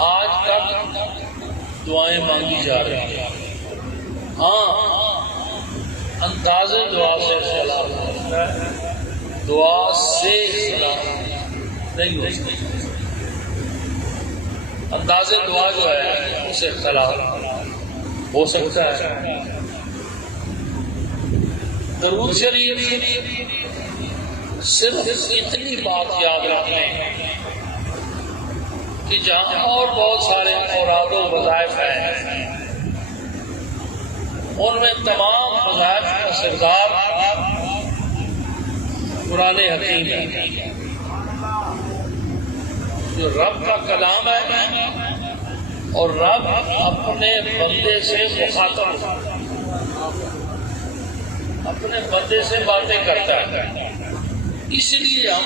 آج تک دعائیں مانگی جا رہی ہیں. ہاں انداز دعا سے اختلاف ہوتا ہے، دعا سے اختلاف نہیں ہو سکتا. انداز دعا جو ہے اسے اختلاف ہو سکتا ہے. درود شریف صرف اتنی بات یاد رکھیں کہ جہاں اور بہت سارے اوراد و وظائف ہیں ان میں تمام وظائف کا سردار قرآن حکیم ہے جو رب کا کلام ہے اور رب اپنے بندے سے مخاطب ہے. اپنے بندے سے باتیں کرتا ہے، اس لیے ہم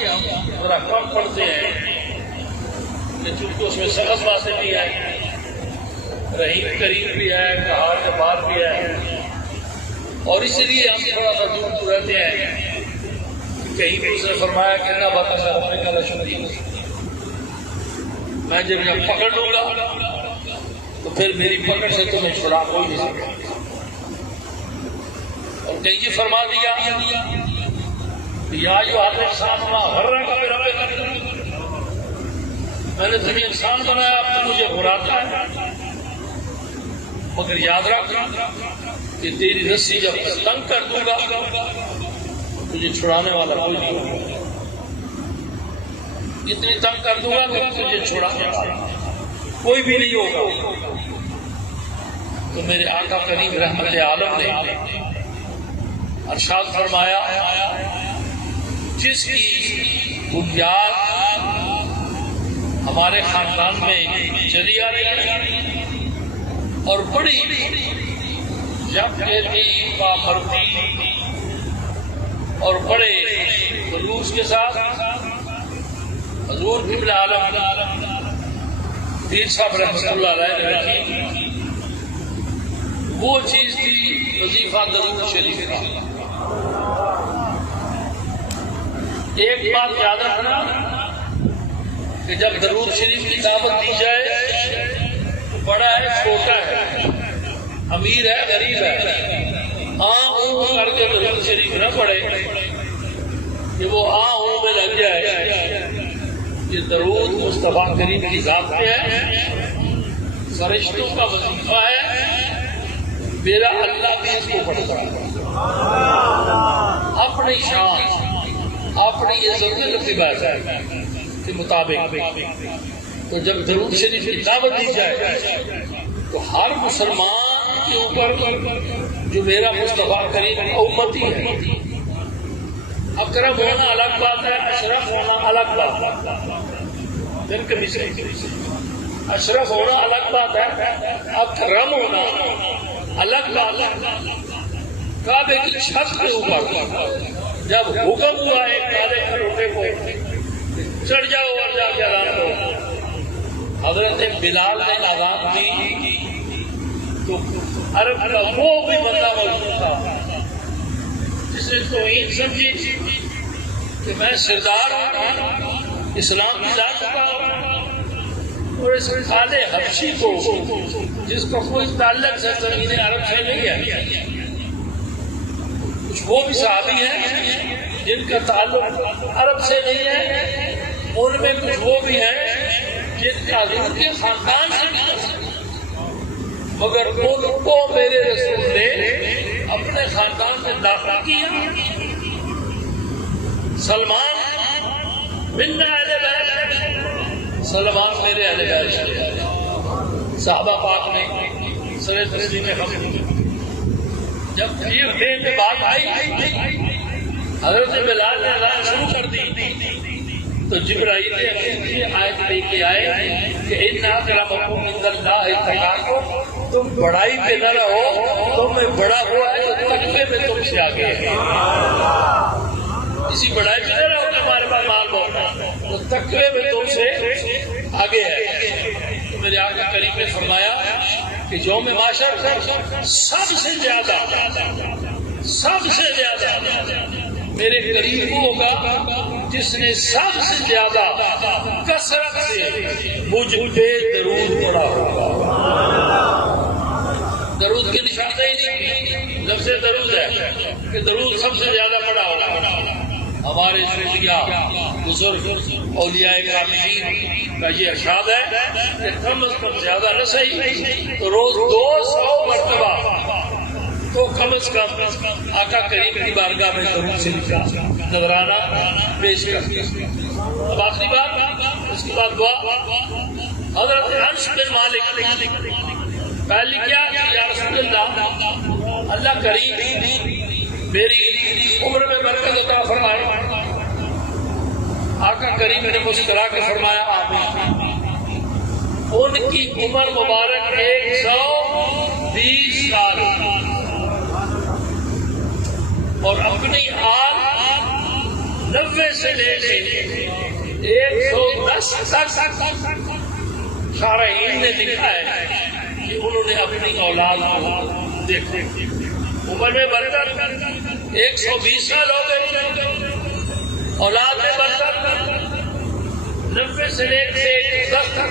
ذرا کم پڑھتے ہیں کہ چونکہ اس میں سخت باتیں بھی ہیں، رحیم کریم بھی ہے، کہار جبار بھی ہے، اور اس لیے ہم تھوڑا سا دور رہتے ہیں. کہیں بھی اس نے فرمایا کہ نہ بتا سے ہونے کا لشکری، میں جب پکڑ لوں گا تو پھر میری پکڑ سے تمہیں چھڑا کوئی نہیں سکتا. اور کہیں یہ فرما دیا یا جو آدمی انسان ہر رنگ کا میرا میں نے تمہیں انسان بنایا، اب تو مجھے غراتا ہے، مگر یاد رکھ کہ تیری رسی جب تنگ کر دوں گا تجھے چھڑانے والا کوئی نہیں ہوگا. اتنی تنگ کر دوں گا کہ تجھے چھڑانے والا کوئی بھی نہیں ہوگا. تو میرے آقا کریم رحمت عالم نے ارشاد فرمایا جس کی بنیاد ہمارے خاندان میں چلی آ رہی ہے اور بڑی جب کہتی پامردی اور بڑے خلوص کے ساتھ حضور قبلہ عالم پیر صاحب رحمۃ اللہ علیہ نے رکھی، وہ چیز تھی وظیفہ درود شریف کا. ایک بات یاد رکھنا کہ جب درود شریف کی دعوت دی جائے تو بڑا ہے چھوٹا ہے، امیر ہے غریب ہے، کر کے درود شریف نہ پڑے کہ وہ میں لگ جائے. یہ درود مصطفیٰ کریم کی ذات پہ ہے، فرشتوں کا وظیفہ ہے، میرا اللہ بھی اس کو پڑھتا ہے اپنی شان اپنی عزت کے مطابق. تو جب درود شریف کی دعوت دی جائے تو ہر مسلمان کے اوپر جو میرا مصطفیٰ کریم امتی ہے، اکرم ہونا الگ بات ہے، اشرف ہونا الگ بات ہے. دن کے مشرے اشرف ہونا الگ بات ہے، اکرم ہونا الگ بات ہے. کعبے کی چھت کے اوپر جب حکم ہوا ہے کالے کھروٹے کو چڑھ جاؤ اور جا کے اذان دو، حضرت بلال نے اذان دی تو عرب کا وہ بھی بندہ موجود تھا جس نے توہین سمجھی کہ میں سردار ہوں، اسلام کی لا چکا ہوں، اور اس کالے حبشی کو جس کا کوئی تعلق زمین عرب سے نہیں ہے. کچھ وہ بھی صحابی ہیں جن کا تعلق عرب سے نہیں ہے، ان میں کچھ وہ بھی ہیں جن کا حضور کے خاندان سے نہیں، مگر ان کو میرے رسول نے اپنے خاندان میں داخل کیا. سلمان من اہل بیت، سلمان میرے اہل بیت سے. صحابہ پاک نے سر تسلیم ہم جب یہ دین میں بات آئی حضرت بلال نے اذان شروع کر دی تو جبرائیل نے یہ آیت لے کے آئے کہ ان اکرمکم عند اللہ اتقاکم، تم بڑائی پہ نہ رہو، تم میں بڑا ہوا ہے تو تقوی میں تم سے آگے ہے. اسی بڑائی پہ نہ رہو کہ ہمارے پاس مال بہت ہے، تو تقوی میں تم سے آگے ہے. تو میرے آقا کریم نے فرمایا کہ یوم معاشر سب سے زیادہ میرے قریب ہوگا جس نے سب سے زیادہ کثرت سے مجھ پہ درود پڑھا ہوگا. درود کے نشاتے ہی نہیں، لفظ درود ہے کہ درود سب سے زیادہ پڑھا ہوگا. ہمارے صوفیاء بزرگ اولیاء کاملین کا یہ ارشاد ہے کہ کم از کم زیادہ نہ صحیح تو روز 200 مرتبہ تو کم از کم آقا کریم کی بارگاہ میں درود شریف کا نذرانہ پیش کرتے ہیں. اب آخری بات، اس کے بعد دعا. حضرت انس بن مالک پہلی کیا کہ یا رسول اللہ، اللہ کریم میری عمر میں برکت عطا فرمائے. آقا کریم نے مسکرا کے فرمایا آمین. ان کی عمر مبارک 120 سال. اور اپنی آل 90 سے لے کے 110 تک شارحین نے لکھا ہے کہ انہوں نے اپنی اولاد کو دیکھا. عمر میں برکت 120 سال ہو گئے، اولاد میں برکت 90 سے لے کے 110 تک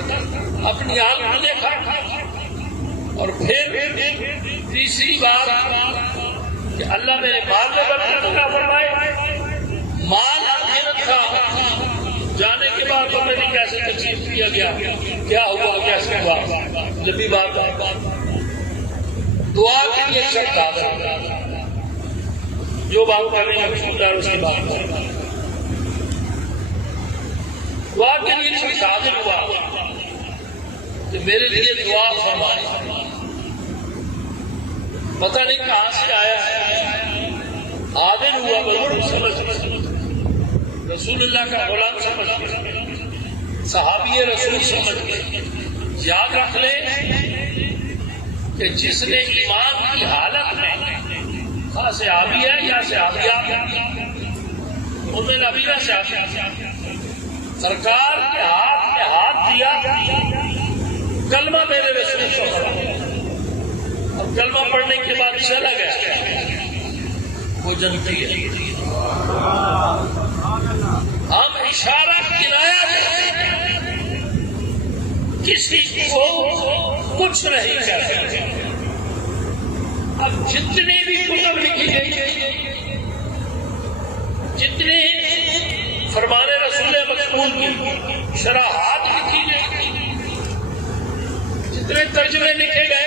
اپنی آل کو دیکھا. اور پھر تیسری بات کہ اللہ میرے مال میں برکت عطا فرمائے. مال آخرت کا جانے کے بعد پتہ نہیں کیسے تقسیم کیا گیا، کیا ہوا کیسے ہوا، جبھی بات دعا کے لیے شرط آتا، جو بات کریں گے بسم اللہ اس کی بات کریں. دعا کے لیے شرط حاضر ہوا کہ میرے لیے دعا فرمائے. پتہ نہیں کہاں سے آیا ہے، حاضر ہوا بلکہ سمجھ رسول اللہ کا غلام سمجھ گئے، صحابی رسول سمجھ گئے. یاد رکھ لیں کہ جس نے ایمان کی حالت میں خاص صحابی ہے یا صحابیہ ان میں نبیہ صحابیہ سرکار کے ہاتھ میں ہاتھ دیا، کلمہ میرے رسول صلی اور کلمہ پڑھنے کے بعد چلا گیا، وہ جنتی ہے. ہم اشارہ کنایا کسی کو کچھ نہیں کر سکتے. اب جتنی بھی کتب لکھی گئی، جتنی فرمان رسول مقبول کی شرحات لکھی گئی، جتنے ترجمے لکھے گئے،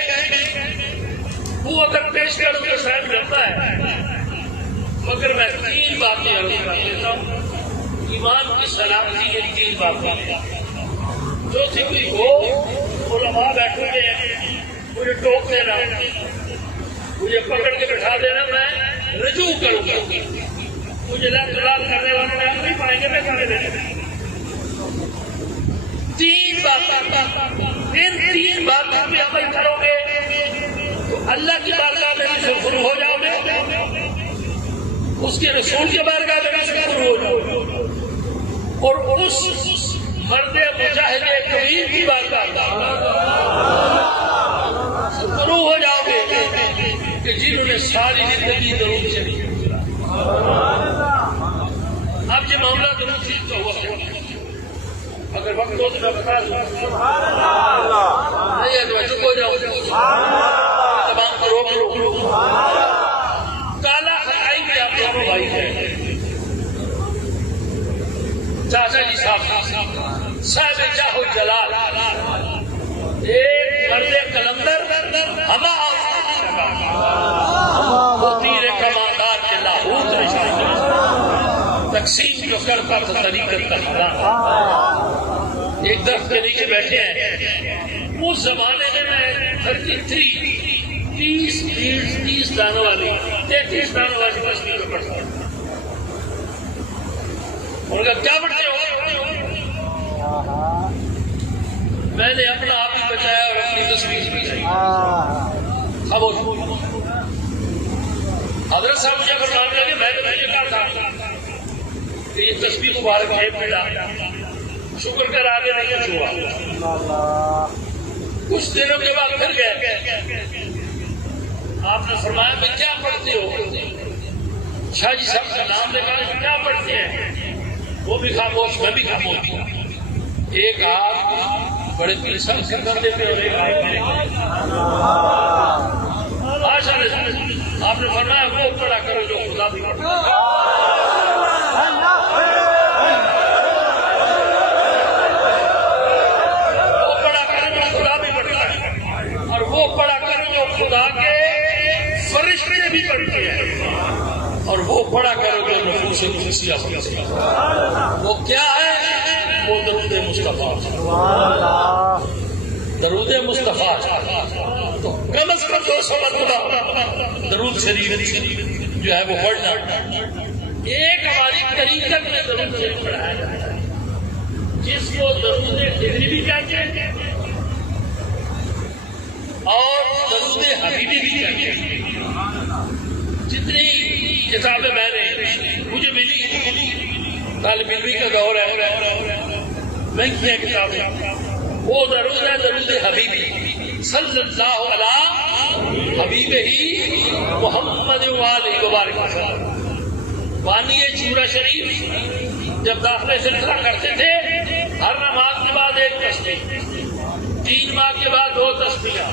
وہ اگر پیش کروں تو شاید کرتا ہے. مگر میں 3 باتیں عرض کر دیتا ہوں. ایمان کی سلامتی کے 3 باتیں جو تھی کوئی ہو، علماء بیٹھے ہیں مجھے ٹوک دینا، مجھے پکڑ کے بٹھا دینا، میں رجوع کروں گا، مجھے لال کرنے والے نہیں پائیں گے، میں کرنے دینا. 3 باتیں، ان 3 باتوں پہ عمل کرو گے تو اللہ کی بارگاہ میں بھی شکر ہو جاؤ گے، اس کے رسول کے بارگاہ میں بھی شکر ہو جاؤ گے، اور اس مرد مجاہد کبیر کی بارگاہ شکر ہو جاؤ گے کہ جنہوں نے ساری زندگی درود شریف گزارا. اب یہ معاملہ درود شریف کا ہوا، اگر وقت ہو تو میں بتا دوں، نہیں ہے تو میں چپ ہو جاؤں، تمام کو روک لو. کالا خطائی بھی آپ دونوں بھائی ہیں، چاچا جی صاحب جاہ جلال، ایک مرد کلندر وہ تیر کماندار کے لاہور نشان تقسیم جو کرتا تھا طریقت کا حرام. ایک درخت کے نیچے بیٹھے ہیں. اس زمانے میں 30 دانوں والی 33 دانوں والی مچھلی کو پڑتا. ان کا کیا پڑھتے ہو؟ میں نے اپنا آپ ہی بچایا اور اپنی تصویر بچائی. خاموش. حضرت صاحب مجھے فرمانے لگے میں نے پہلے کہا تھا کہ یہ تصویر مبارک جیب میں ڈال، شکر کر آگے نہیں کچھ ہوا. کچھ دنوں کے بعد پھر گئے، آپ نے فرمایا میں کیا پڑھتے ہو؟ شاہ جی صاحب کا نام لے کر کیا پڑھتے ہیں؟ وہ بھی خاموش، میں بھی خاموش. ایک آپ بڑے پیر صاحب سے کر دیتے اور ایک آپ نے فرمایا وہ پڑھا کرو جو خدا بھی پڑھتا. وہ پڑھا کرو جو خدا بھی پڑھتا ہے، اور وہ پڑھا کرو جو خدا کے فرشتے بھی پڑھتے ہیں، اور وہ پڑھا کرو جو نفوس قدسیہ پڑھتے ہیں. وہ کیا ہے؟ وہ درود مصطفیٰ. درود مصطفیٰ تو کم از کم 200 مرتبہ درود شریف جو ہے وہ پڑھنا. ایک ہماری طریقت میں درود شریف پڑھایا جاتا ہے جس کو درود خضری بھی کہتے ہیں اور درود حبیبی بھی کہتے ہیں. جتنی کتابیں میں نے مجھے ملی، طالب علمی کا دور ہے، میں کیا کتابیں وہ درود ہے، درود حبیبی صلی اللہ علیہ حبیب ہی محمد وآلہ وبارک وسلم۔ بانی چورا شریف جب داخلے سلسلہ کرتے تھے، ہر نماز کے بعد ایک تسبیح، 3 ماہ کے بعد 2 تسبیحاں،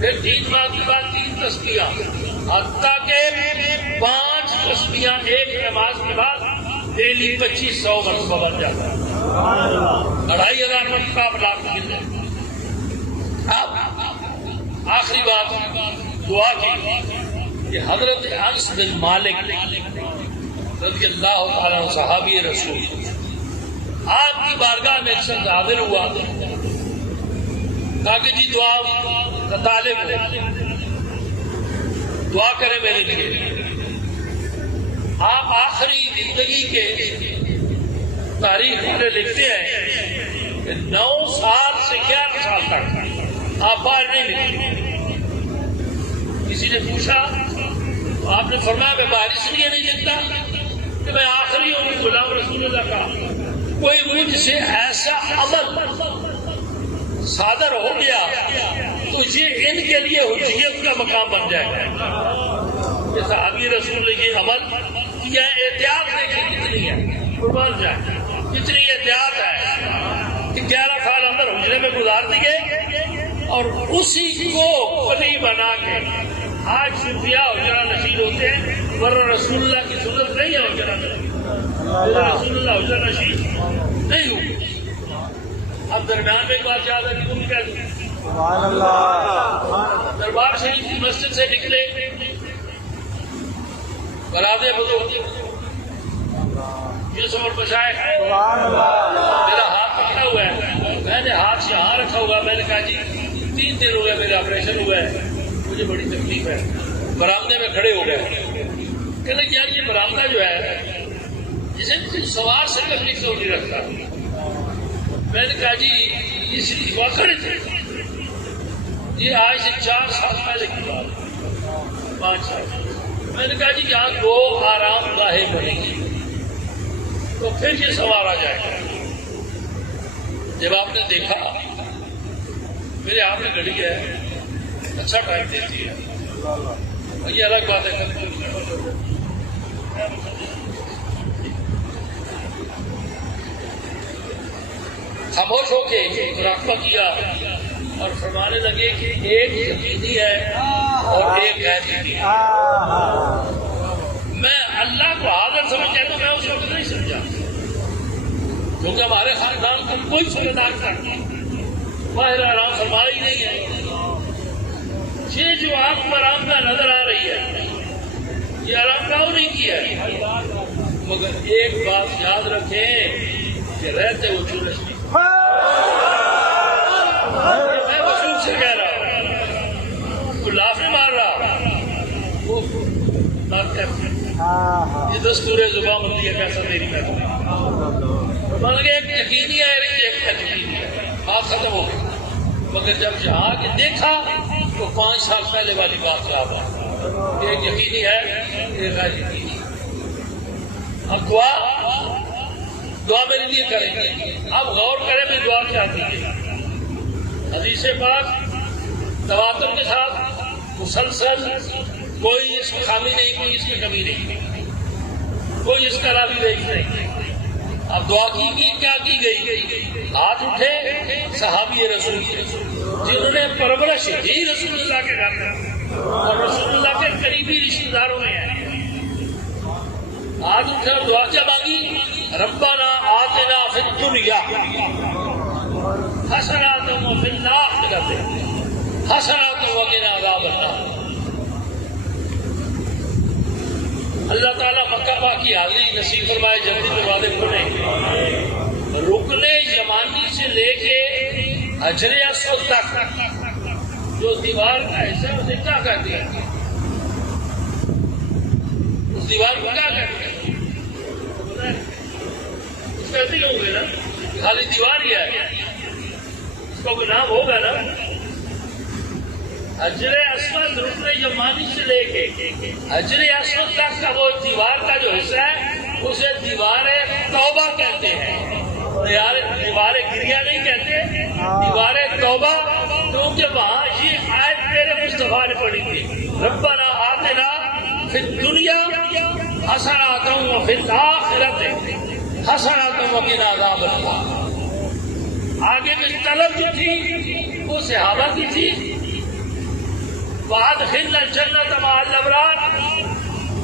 پھر 3 ماہ کے بعد 3 تسبیحاں، حتیٰ کہ 5 تسبیحاں ایک نماز کے بعد ڈیلی 2500 مرتبہ بن جاتا ہے، 2500 مرتبہ لاکھ مل جائے۔ اب آخری بات دعا کی کہ حضرت انس بن مالک رضی اللہ تعالیٰ عنہ صحابی رسول آپ کی بارگاہ میں اکثر حاضر ہوا تاکہ جی دعا کا طالب ہو، دعا کریں میرے لیے۔ آپ آخری زندگی کے تاریخ میں لکھتے ہیں کہ 9 سال سے 11 سال تک آپ باہر نہیں نکلے۔ کسی نے پوچھا، آپ نے فرمایا میں باہر اس لیے نہیں لکھتا کہ میں آخری ہوں، غلام رسول اللہ کا کوئی مجھ سے ایسا عمل صادر ہو گیا تو یہ ان کے لیے حجیت کا مقام بن جائے گا کہ صحابی رسول نے یہ عمل کیا۔ احتیاط دیکھیں کتنی ہے، قربان جائے کتنی احتیاط ہے کہ 11 سال اندر حجرے میں گزار دیے اور اسی کو ولی بنا کے آج صوفیاء حجرہ نشین ہوتے ہیں، ورنہ رسول اللہ کی سنت نہیں ہے حجرہ نشین، رسول اللہ حجرہ نشین نہیں ہوئی۔ اب درمیان میں ایک بات یاد ہے کہ تم کہہ دوں، دربار شریف کی مسجد سے نکلے، برادے بزرگ یہ سور بچائے، میرا ہاتھ پکڑا ہوا ہے، میں نے ہاتھ یہاں رکھا ہوا، میں نے کہا جی 3 دن ہو گئے میرا آپریشن ہوا ہے، مجھے بڑی تکلیف ہے۔ برآمدے میں کھڑے ہو گئے، کہنے کہ یار یہ برآمدہ جو ہے اسے سوار سے تکلیف سے نہیں رکھتا۔ میں نے کہا جی اس لیے کھڑے تھے، یہ آج سے 4 سال پہلے کی بات، 5 سال۔ میں نے کہا جی یہاں 2 آرام گاہیں بنیں گی تو پھر یہ سوار آ جائے گا۔ جب آپ نے دیکھا میرے ہاتھ میں گھڑی ہے، اچھا ٹائم دیتی ہے، یہ الگ بات ہے۔ خاموش ہو کے مراقبہ کیا اور فرمانے لگے کہ ایک یقینی ہے اور ایک غیر یقینی ہے۔ میں اللہ کو حاضر سمجھتا تو میں اس وقت نہیں سمجھا، کیونکہ ہمارے خاندان کو کوئی سمجھدار تھا باہر آرام فرما ہی نہیں ہے۔ یہ جو آپ کو آرام کا نظر آ رہی ہے یہ آرام کا نہیں کیا ہے، مگر ایک بات یاد رکھیں کہ رہتے وہ چولش نہیں۔ میں وصول سے کہہ رہا ہوں، کوئی لاف نہیں مار رہا، وہ بات کرتے یہ دستور زبان بندی ہے کیسا میری میں مان لگے ایک یقینی ہے ایک یقینی ہے، بات ختم ہو گئی۔ مگر جب یہاں کے دیکھا تو 5 سال پہلے والی بات یاد آئی، ایک یقینی ہے ایک غیر یقینی۔ اب دعا میرے لیے کریں گے، اب غور کریں میری دعا کیا آتی ہے۔ حدیث پاک تواتر کے ساتھ مسلسل، کوئی اس میں خامی نہیں، کوئی اس میں کمی نہیں، کوئی اس کا راوی ضعیف نہیں۔ اب دعا کی کیا کی گئی؟ ہاتھ اٹھے صحابی رسول جنہوں نے پرورش ہی رسول اللہ کے گھر میں اور رسول اللہ کے قریبی رشتہ داروں میں ہے، ہاتھ اٹھے اور دعا کیا مانگی؟ ربنا آتنا فی الدنیا حسنۃ وفی الآخرۃ حسنۃ وقنا عذاب النار۔ اللہ تعالیٰ مکہ پاک کی حاضری نصیب فرمائے، جلدی دروازے کھلیں، رکن یمانی سے لے کے حجر اسود تک جو دیوار کا حصہ ہے اسے کیا کہتے ہیں؟ اس دیوار کو کیا کہتے ہیں؟ اس کہتے ہی ہوں گے نا، خالی دیوار ہی ہے، اس کا کوئی نام ہوگا نا۔ حجر اسود رکن یمانی سے لے کے حجر اسود تک کا وہ دیوار کا جو حصہ ہے اسے دیوار توبہ کہتے ہیں. دیوار گریا نہیں کہتے، دیوار توبہ، کیونکہ وہاں یہ آیت میرے مصطفیٰ نے پڑھی تھی، ربنا آتنا فی الدنیا حسنۃ وفی الآخرۃ حسنۃ وقنا عذاب النار. آگے میں طلب جو تھی وہ صحابہ کی تھی، وادخلنا الجنۃ مع الابرار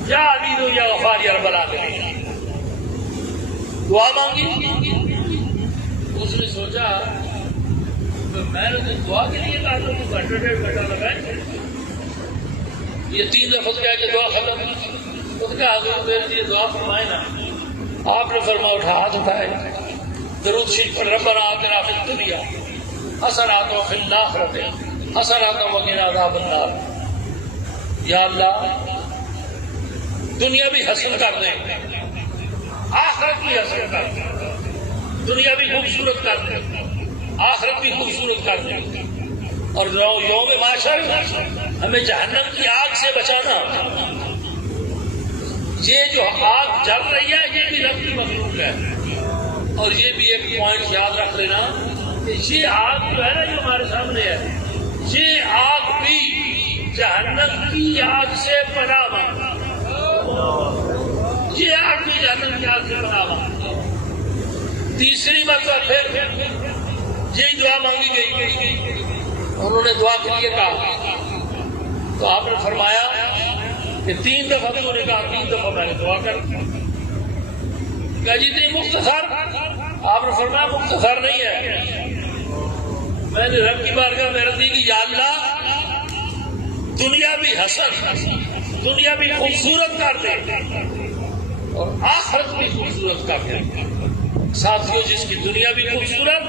یا عزیز یا غفار یا رب العالمین. دعا مانگی. اس نے سوچا کہ میں نے دعا کے لیے کہا تو گھنٹہ ڈیڑھ گھنٹہ لگائے، یہ 3 لفظ کہہ کے دعا ختم. اس کا حضور میرے لیے دعا فرمائے نا. آپ نے فرمایا اٹھا ہاتھ اٹھائے، درود شریف پر ربنا آتنا فی الدنیا حسنۃ وفی الآخرۃ حسنۃ وقنا عذاب النار. یا اللہ دنیا بھی حسن کر دیں، آخرت بھی حسن کر دیں. دنیا بھی خوبصورت کر دیں، آخرت بھی خوبصورت کر دیں. اور یوم محشر ہمیں جہنم کی آگ سے بچانا. یہ جو آگ جل رہی ہے یہ بھی رب کی مخلوق ہے. اور یہ بھی ایک پوائنٹ یاد رکھ لینا کہ یہ آگ جو ہے نا جو ہمارے سامنے ہے، یہ آگ بھی جہنم کی آگ سے پناہ مانگتی. یہ آگ بھی جہنم کی آگ سے پناہ مانگتی. تیسری مرتبہ پھر یہی دعا مانگی گئی. انہوں نے دعا کے لیے کہا تو آپ نے فرمایا کہ 3 دفعہ انہوں نے کہا، 3 دفعہ میں نے دعا کر. کہا جی اتنی مختصر؟ آپ نے فرمایا مختصر نہیں ہے. میں نے رب کی بارگاہ میں عرض کی، یا اللہ دنیا بھی حسن، دنیا بھی خوبصورت کر دے اور آخرت بھی خوبصورت کر دے. ساتھیوں جس کی دنیا بھی خوبصورت،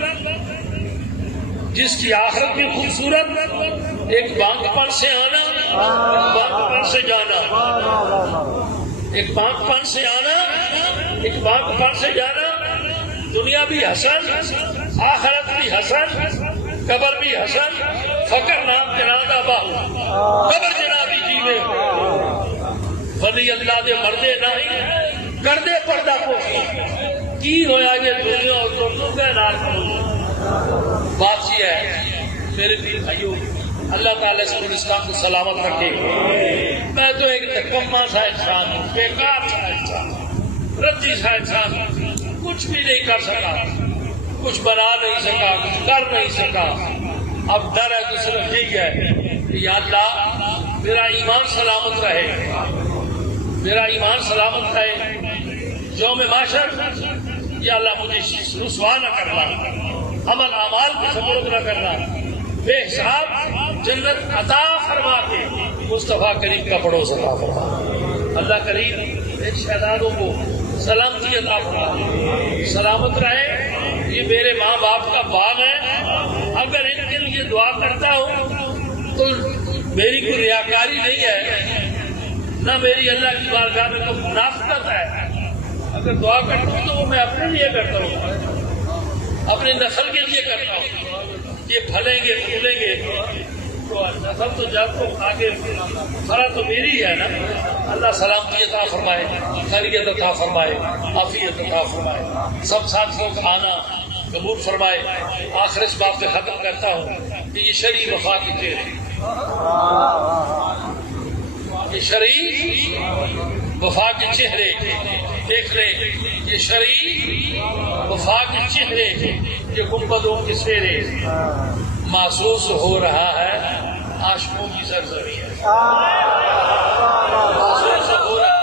جس کی آخرت بھی خوبصورت، ایک بانگ پن سے آنا، ایک بانگ پن سے جانا، ایک بانگ پن سے آنا، ایک بانگ پن سے جانا. دنیا بھی حسن، آخرت بھی حسن، قبر بھی حسن. فقر نام جنازہ باہو قبر جنابی جیوے ولی اللہ دے مردے نہیں کردے پردہ پوشی کی ہویا یہ دنیا اور دوستوں کے نال. بات یہ ہے میرے پیر بھائیوں، اللہ تعالیٰ اس پاکستان کو سلامت رکھے. میں تو ایک نکما سا انسان ہوں، بیکار سا انسان، رتی سا انسان ہوں، کچھ بھی نہیں کر سکا، کچھ بنا نہیں سکا، کچھ کر نہیں سکا. اب ڈر ہے تو صرف یہی ہے کہ یا اللہ میرا ایمان سلامت رہے، میرا ایمان سلامت رہے. یوم محشر یا اللہ مجھے رسوا نہ کرنا، عمل اعمال کو سبرک نہ کرنا، بے حساب جنت عطا فرما کے مصطفیٰ کریم کا پڑوس عطا فرما. اللہ کریم ایک شہزادوں کو سلامتی عطا فرما، سلامت رہے. یہ میرے ماں باپ کا باغ ہے، اگر ان کے لیے دعا کرتا ہوں تو میری کوئی ریاکاری نہیں ہے، نہ میری اللہ کی بارگاہ میں کوئی منافقت ہے. اگر دعا کرتا ہوں تو وہ میں اپنے لیے کرتا ہوں، اپنے نسل کے لیے کرتا ہوں. یہ پھلیں گے پھولیں گے تو نسل تو جب تو آگے فرا تو میری ہے نا. اللہ سلامتی عطا فرمائے، خیریت عطا فرمائے، عافیت عطا فرمائے. سب ساتھیوں کا آنا قبول فرمائے. آخر اس بات پہ ختم کرتا ہوں کہ یہ شرعی وفا کے چہرے، یہ شرعی وفا کے چہرے دیکھ لیں. یہ شرعی وفا کے چہرے، یہ گنبدوں کے سیرے. محسوس ہو رہا ہے عاشقوں کی سرزمین ہے، محسوس ہو رہا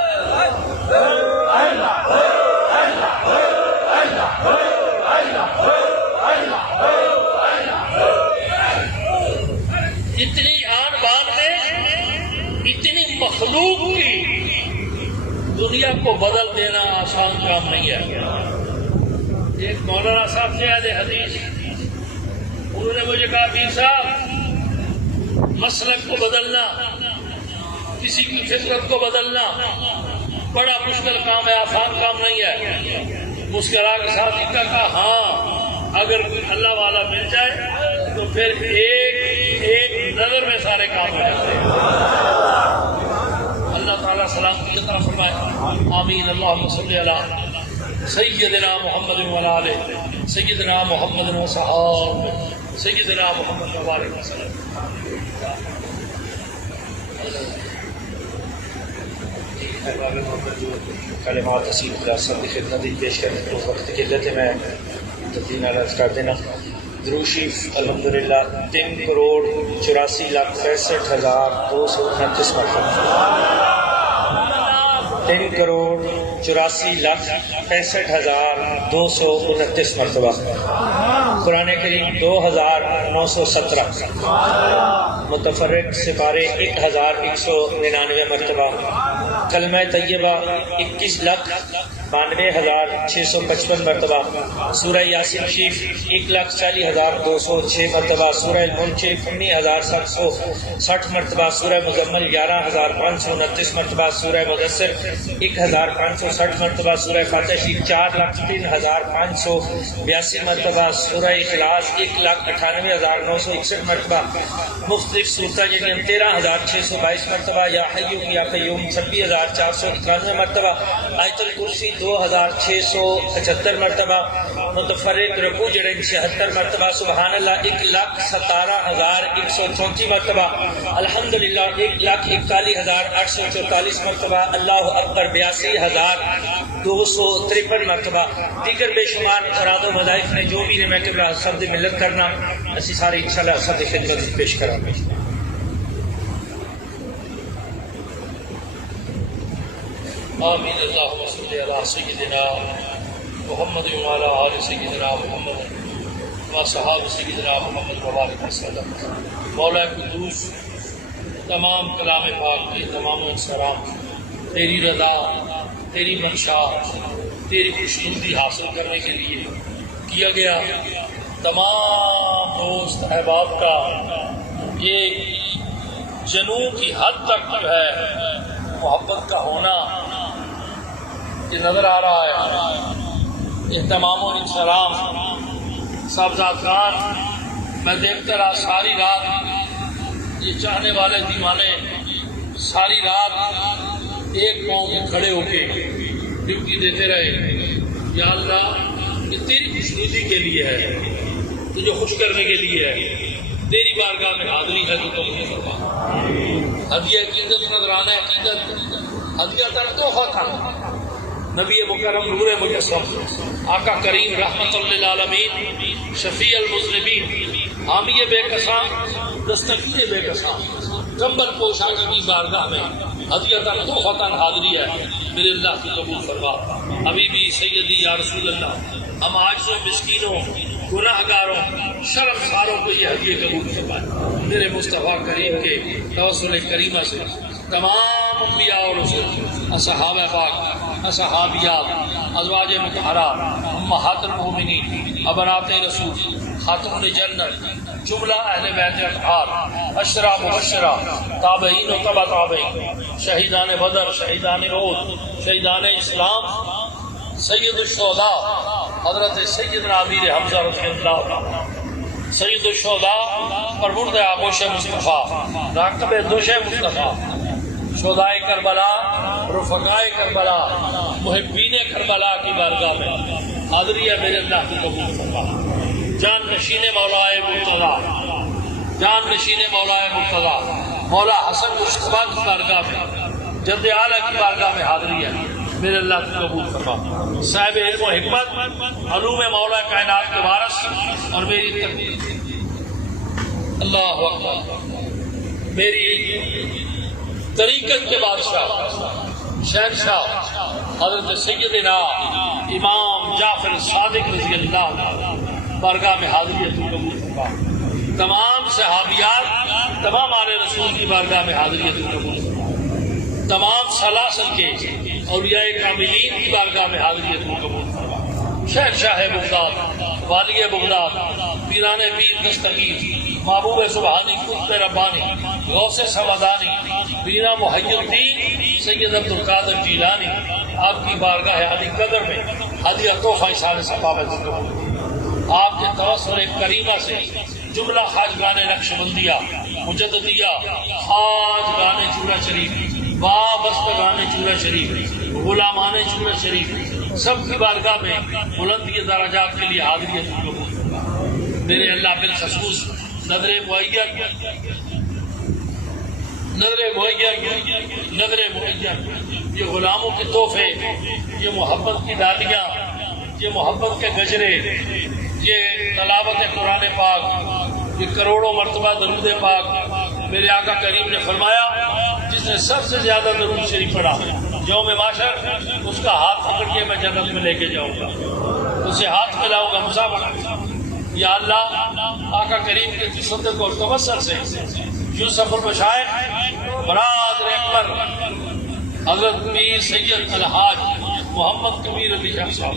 اتنی آن بان میں اتنی مخلوق کی دنیا کو بدل دینا آسان کام نہیں ہے. ایک مولانا صاحب سے آج حدیث، انہوں نے مجھے کہا پیر صاحب مسلک کو بدلنا، کسی کی فطرت کو بدلنا بڑا مشکل کام ہے، آسان کام نہیں ہے. مسکرا کے ساتھ ہی کہا ہاں اگر کوئی اللہ والا مل جائے تو پھر ایک نظر میں سارے کام ہو جاتے ہیں. اللہ تعالیٰ سلامتی عطا فرمائے. آمین. اللہم صلی علی سیدنا محمد وعلی آلہ سیدنا محمد وصحابہ سیدنا محمد وبارک وسلم. کلمات تسلیم خلاصہ کی خدمت پیش کرنے کو وقت کی قلت میں تقدیم عرض کر دینا. درود شریف الحمدللہ 3,64,65,229 مرتبہ. 3,84,65,229 مرتبہ. قرآن کریم 2,917. متفرق سپارے 1,199 مرتبہ. کلمہ طیبہ 21,92,655 مرتبہ. سورہ یاسین شریف 1,40,206 مرتبہ. سورہ الملک شریف 19,760 مرتبہ. سورہ مزمل 11,529 مرتبہ. سورہ مدثر 1,560 مرتبہ. سورہ فاتحہ شریف 4,03,582 مرتبہ. سورہ اخلاص 1,98,961 مرتبہ. مختلف صورتیں یعنی 13,622 مرتبہ. یا حی یا قیوم 26,491 مرتبہ. آیت الکرسی 2,675 مرتبہ. متفرق رکوع جڑے 76 مرتبہ. سبحان اللہ 1,17,134 مرتبہ. الحمدللہ 1,41,844 مرتبہ. اللہ اکبر 82,253 مرتبہ. دیگر بے شمار افراد و وظائف نے جو بھی میں قبلہ سب دی ملت کرنا اسی سارے انشاءاللہ سب دی خدمت پیش کریں گے. آمین. اللہم صلی علی سیدنا محمد وعلی آل سیدنا محمد و صحابہ سیدنا محمد وبارک وسلم. مولا قدوس تمام کلام پاک کی تمام سلام تیری رضا تیری منشا تیری خوشنودی حاصل کرنے کے لیے کیا گیا. تمام دوست احباب کا یہ جنوں کی حد تک جو ہے محبت کا ہونا یہ نظر آ رہا ہے. اہتمام و انسلام صاحبزاد خان میں دیکھتا رہا ساری رات. یہ چاہنے والے دیوانے ساری رات ایک پاؤں میں کھڑے ہو کے ڈیوٹی دیتے رہے. یا اللہ یہ تیری خوشنودی کے لیے ہے, تجھے خوش کرنے کے لیے ہے. تیری بارگاہ میں حاضری ہے تو تم نے فرما. ہدیہ عقیدت نذرانہ عقیدت ہدیہ تر تحفہ تھا. نبی مکرم نور مجسم آقا کریم رحمت للعالمین شفیع المذنبین حامی بے کساں دستگیر بے کساں کمبل پوشا کی بارگاہ میں ہدیہ تر تحفہ حاضری ہے. میرے اللہ کی قبول فرما. حبیبی سیدی یا رسول اللہ ہم عاجزوں مسکینوں گناہ گاروں شرم ساروں کو یہ ہدیہ قبول فرمائے. میرے مصطفیٰ کریم کے توسل کریمہ سے تمام انبیاء اور رسول اصحابہ پاک اصحابیات ازواج مطہرات امہات المؤمنین ابنات رسول خاتون جنت جملہ اہل بیت اطہار عشرہ مبشرہ تابعین و تبع تابعین شہیدان بدر شہیدان احد شہیدان اسلام سید الشہداء حضرت سیدنا امیر حمزہ رضی اللہ سید الشہداء پرورد آغوش مصطفیٰ راکب دوش مصطفیٰ شہدائے کربلا رفقائے کربلا محبین کربلا کی بارگاہ میں حاضری ہے. میرے اللہ کی قبول فرما. جان نشین مولائے مرتضیٰ جان نشین مولائے مرتضیٰ مولا حسن مشتبہ کی بارگاہ میں جد اعلیٰ کی بارگاہ میں حاضری ہے. میرے اللہ کی قبول فرما. صاحب علم و حکمت علوم مولا کائنات کے وارث اور میری اللہ اکبر میری طریقت کے بادشاہ شہنشاہ حضرت سیدنا امام جعفر صادق رضی اللہ بارگاہ میں حاضری ہے. قبول فرما. تمام صحابیات تمام آل رسول کی بارگاہ میں حاضری ہے. قبول فرما. تمام سلاسل کے اولیاء کاملین کی بارگاہ میں حاضری ہے. قبول فرما. شہنشاہ بغداد والی بغداد پیران پیر دستگیر محبوب سبحانی قطب ربانی غوث سمدانی بینا محی الدین سید عبدالقادر جیلانی آپ کی بارگاہ علی قدر میں ہدیہ تحفہ اشار ثقافت آپ کے توسل کریمہ سے جملہ خواجگان نقش بندیہ مجددیہ حاج گانے چورا شریف، وابستگان چورا شریف، غلامان چورا شریف، سب کی بارگاہ میں بلندی درجات کے لیے حاضریت قبول فرما۔ میرے اللہ بالخصوص نظر معین یہ غلاموں کے تحفے، یہ محبت کی دادیاں، یہ محبت کے گجرے، یہ تلاوت قرآن پاک، یہ کروڑوں مرتبہ درود پاک، میرے آقا کریم نے فرمایا جس نے سب سے زیادہ درود شریف پڑھا یوم محشر اس کا ہاتھ پکڑ کے میں جنت میں لے کے جاؤں گا، اسے ہاتھ ملاؤں گا مسابقہ۔ یا اللہ آقا کریم کے تصدق اور توسل سے یوسف المشائخ برادر اکبر حضرت میر سید الحاج محمد کبیر علی شاہ صاحب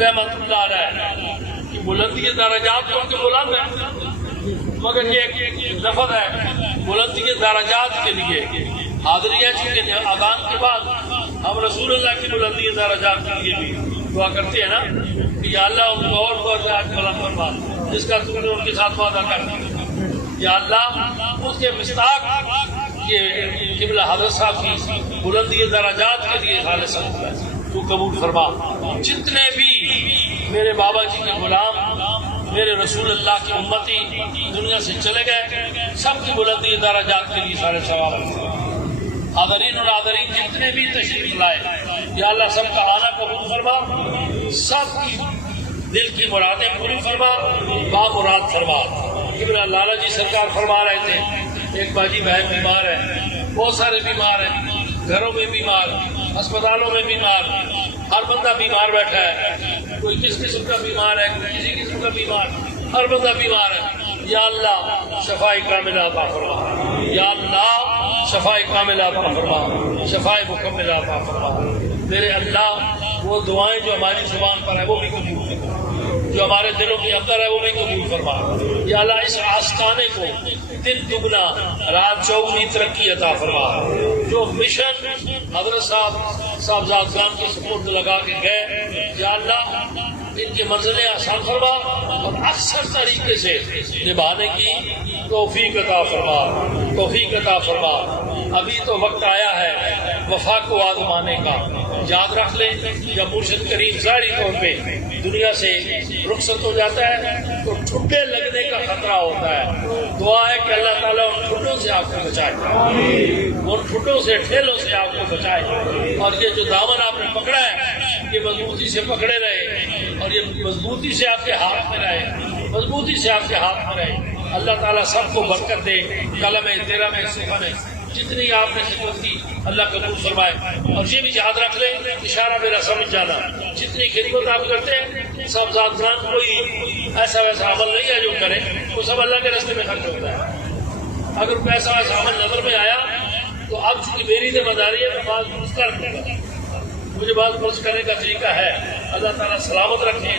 رحمت اللہ علیہ کی بلندی درجات تو ان کے بلند ہیں، مگر یہ ایک لفظ ہے بلندی درجات کے لیے حاضری ہے، چونکہ اذان کے بعد ہم رسول اللہ کی بلندی درجات کے لیے بھی دعا کرتے ہیں نا کہ یا اللہ ان کو اور آج بلند فرما، جس کا تم نے ان کے ساتھ وعدہ کر دیا۔ یا اللہ اس کے مستاق یہ قبلہ حضرت صاحب کی بلندی درجات کے لیے خالص تو قبول فرما۔ جتنے بھی میرے بابا جی کے غلام، میرے رسول اللہ کی امتی دنیا سے چلے گئے، سب کی بلندی درجات کے لیے سارے ثواب۔ حاضرین اور ناظرین جتنے بھی تشریف لائے یا اللہ سب کا آنا قبول فرما، سب کی دل کی مرادیں پوری فرما، بامراد فرما۔ قبلہ لالا جی سرکار فرما رہے تھے ایک باجی بہن بیمار ہے، بہت سارے بیمار ہیں، گھروں میں بیمار، اسپتالوں میں بیمار، ہر بندہ بیمار بیٹھا ہے، کوئی کس قسم کا بیمار ہے، کوئی کسی قسم کا بیمار، ہر بندہ بیمار ہے۔ یا اللہ شفاء کاملہ عطا فرما، یا اللہ شفاء کاملہ عطا فرما، شفاء مکملہ عطا فرما۔ میرے اللہ وہ دعائیں جو ہماری زبان پر ہے وہ بھی قبول فرما، جو ہمارے دلوں کے اندر ہے وہ بھی قبول فرما۔ یا اللہ اس آستانے کو دن دگنا رات چوگنی ترقی عطا فرما۔ جو مشن حضرت صاحبزاد خان کے سپرد لگا کے گئے یا اللہ ان کی منزلیں آسان فرما اور اکثر طریقے سے نبھانے کی توفیق عطا فرما، توفیق عطا فرما۔ ابھی تو وقت آیا ہے وفا کو آزمانے کا، یاد رکھ لیں جب مرشد کریم ظاہری طور پہ دنیا سے رخصت ہو جاتا ہے تو ٹھڈے لگنے کا خطرہ ہوتا ہے۔ دعا ہے کہ اللہ تعالیٰ ان ٹھڈوں سے آپ کو بچائے، ان ٹھڈوں سے ٹھیلوں سے آپ کو بچائے، اور یہ جو دامن آپ نے پکڑا ہے یہ مضبوطی سے پکڑے رہے اور یہ مضبوطی سے آپ کے ہاتھ میں رہے، مضبوطی سے آپ کے ہاتھ میں رہے۔ اللہ تعالیٰ سب کو برکت دے، قلم تیرہ میں سفر ہے جتنی آپ نے خدمت کی اللہ قبول فرمائے۔ اور یہ بھی یاد رکھ لیں، اشارہ میرا سمجھ جانا، جتنی خدمت آپ کرتے ہیں سب ذات خان کوئی ایسا ویسا عمل نہیں ہے جو کرے، وہ سب اللہ کے راستے میں خرچ ہوتا ہے۔ اگر کوئی ایسا ویسا عمل نظر میں آیا تو اب چونکہ میری ذمہ داری ہے تو بات درست کر دوں گا، مجھے بات درست کرنے کا طریقہ ہے۔ اللہ تعالیٰ سلامت رکھے،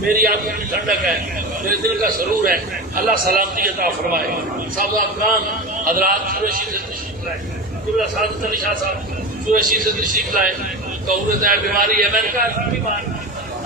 میری آنکھوں کی ٹھنڈک ہے، میرے دل کا سرور ہے، اللہ سلامتی عطا فرمائے۔ صاحب خان حضرات قریشی سے تشریف لائے، قبلہ سعادت علی شاہ صاحب قریشی سے تشریف لائے، قبول دار بیماری ہے، میں نے کہا بیمار،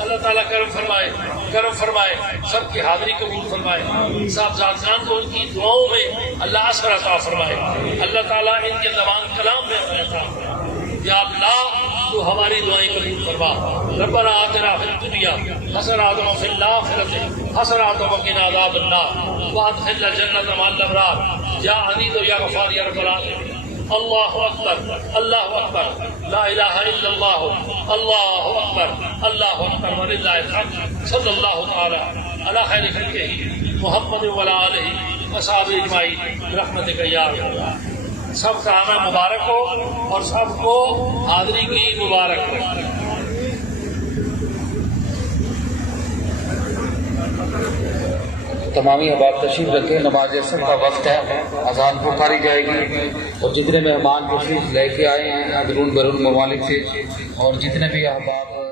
اللہ تعالیٰ کرم فرمائے، کرم فرمائے، سب کی حاضری قبول فرمائے۔ صاحب خان کو ان کی دعاؤں میں اللہ اثر عطا فرمائے، اللہ تعالیٰ ان کے زبان کلام میں عطا فرمائے۔ یا اللہ تو ہماری دعائیں قبول فرما۔ ربنا آتنا فی الدنیا حسنۃ وفی الآخرۃ حسنۃ وقنا عذاب النار وادخلنا الجنۃ مع الابرار یا عزیز یا غفار یا رب العالمین۔ اللہ اکبر، اللہ اکبر، لا الہ الا اللہ، اللہ اکبر، اللہ اکبر وللہ الحمد۔ صلی اللہ تعالی علی خیر خلقہ محمد وعلی آلہ وصحبہ اجمعین برحمتک یا ارحم۔ سب کا آنا مبارک ہو اور سب کو حاضری کی مبارک ہو۔ تمامی احباب تشریف رکھیں، نماز عصر کا وقت ہے، اذان پکاری جائے گی، اور جتنے مہمان تشریف لے کے آئے ہیں اندرون بیرون ممالک سے اور جتنے بھی احباب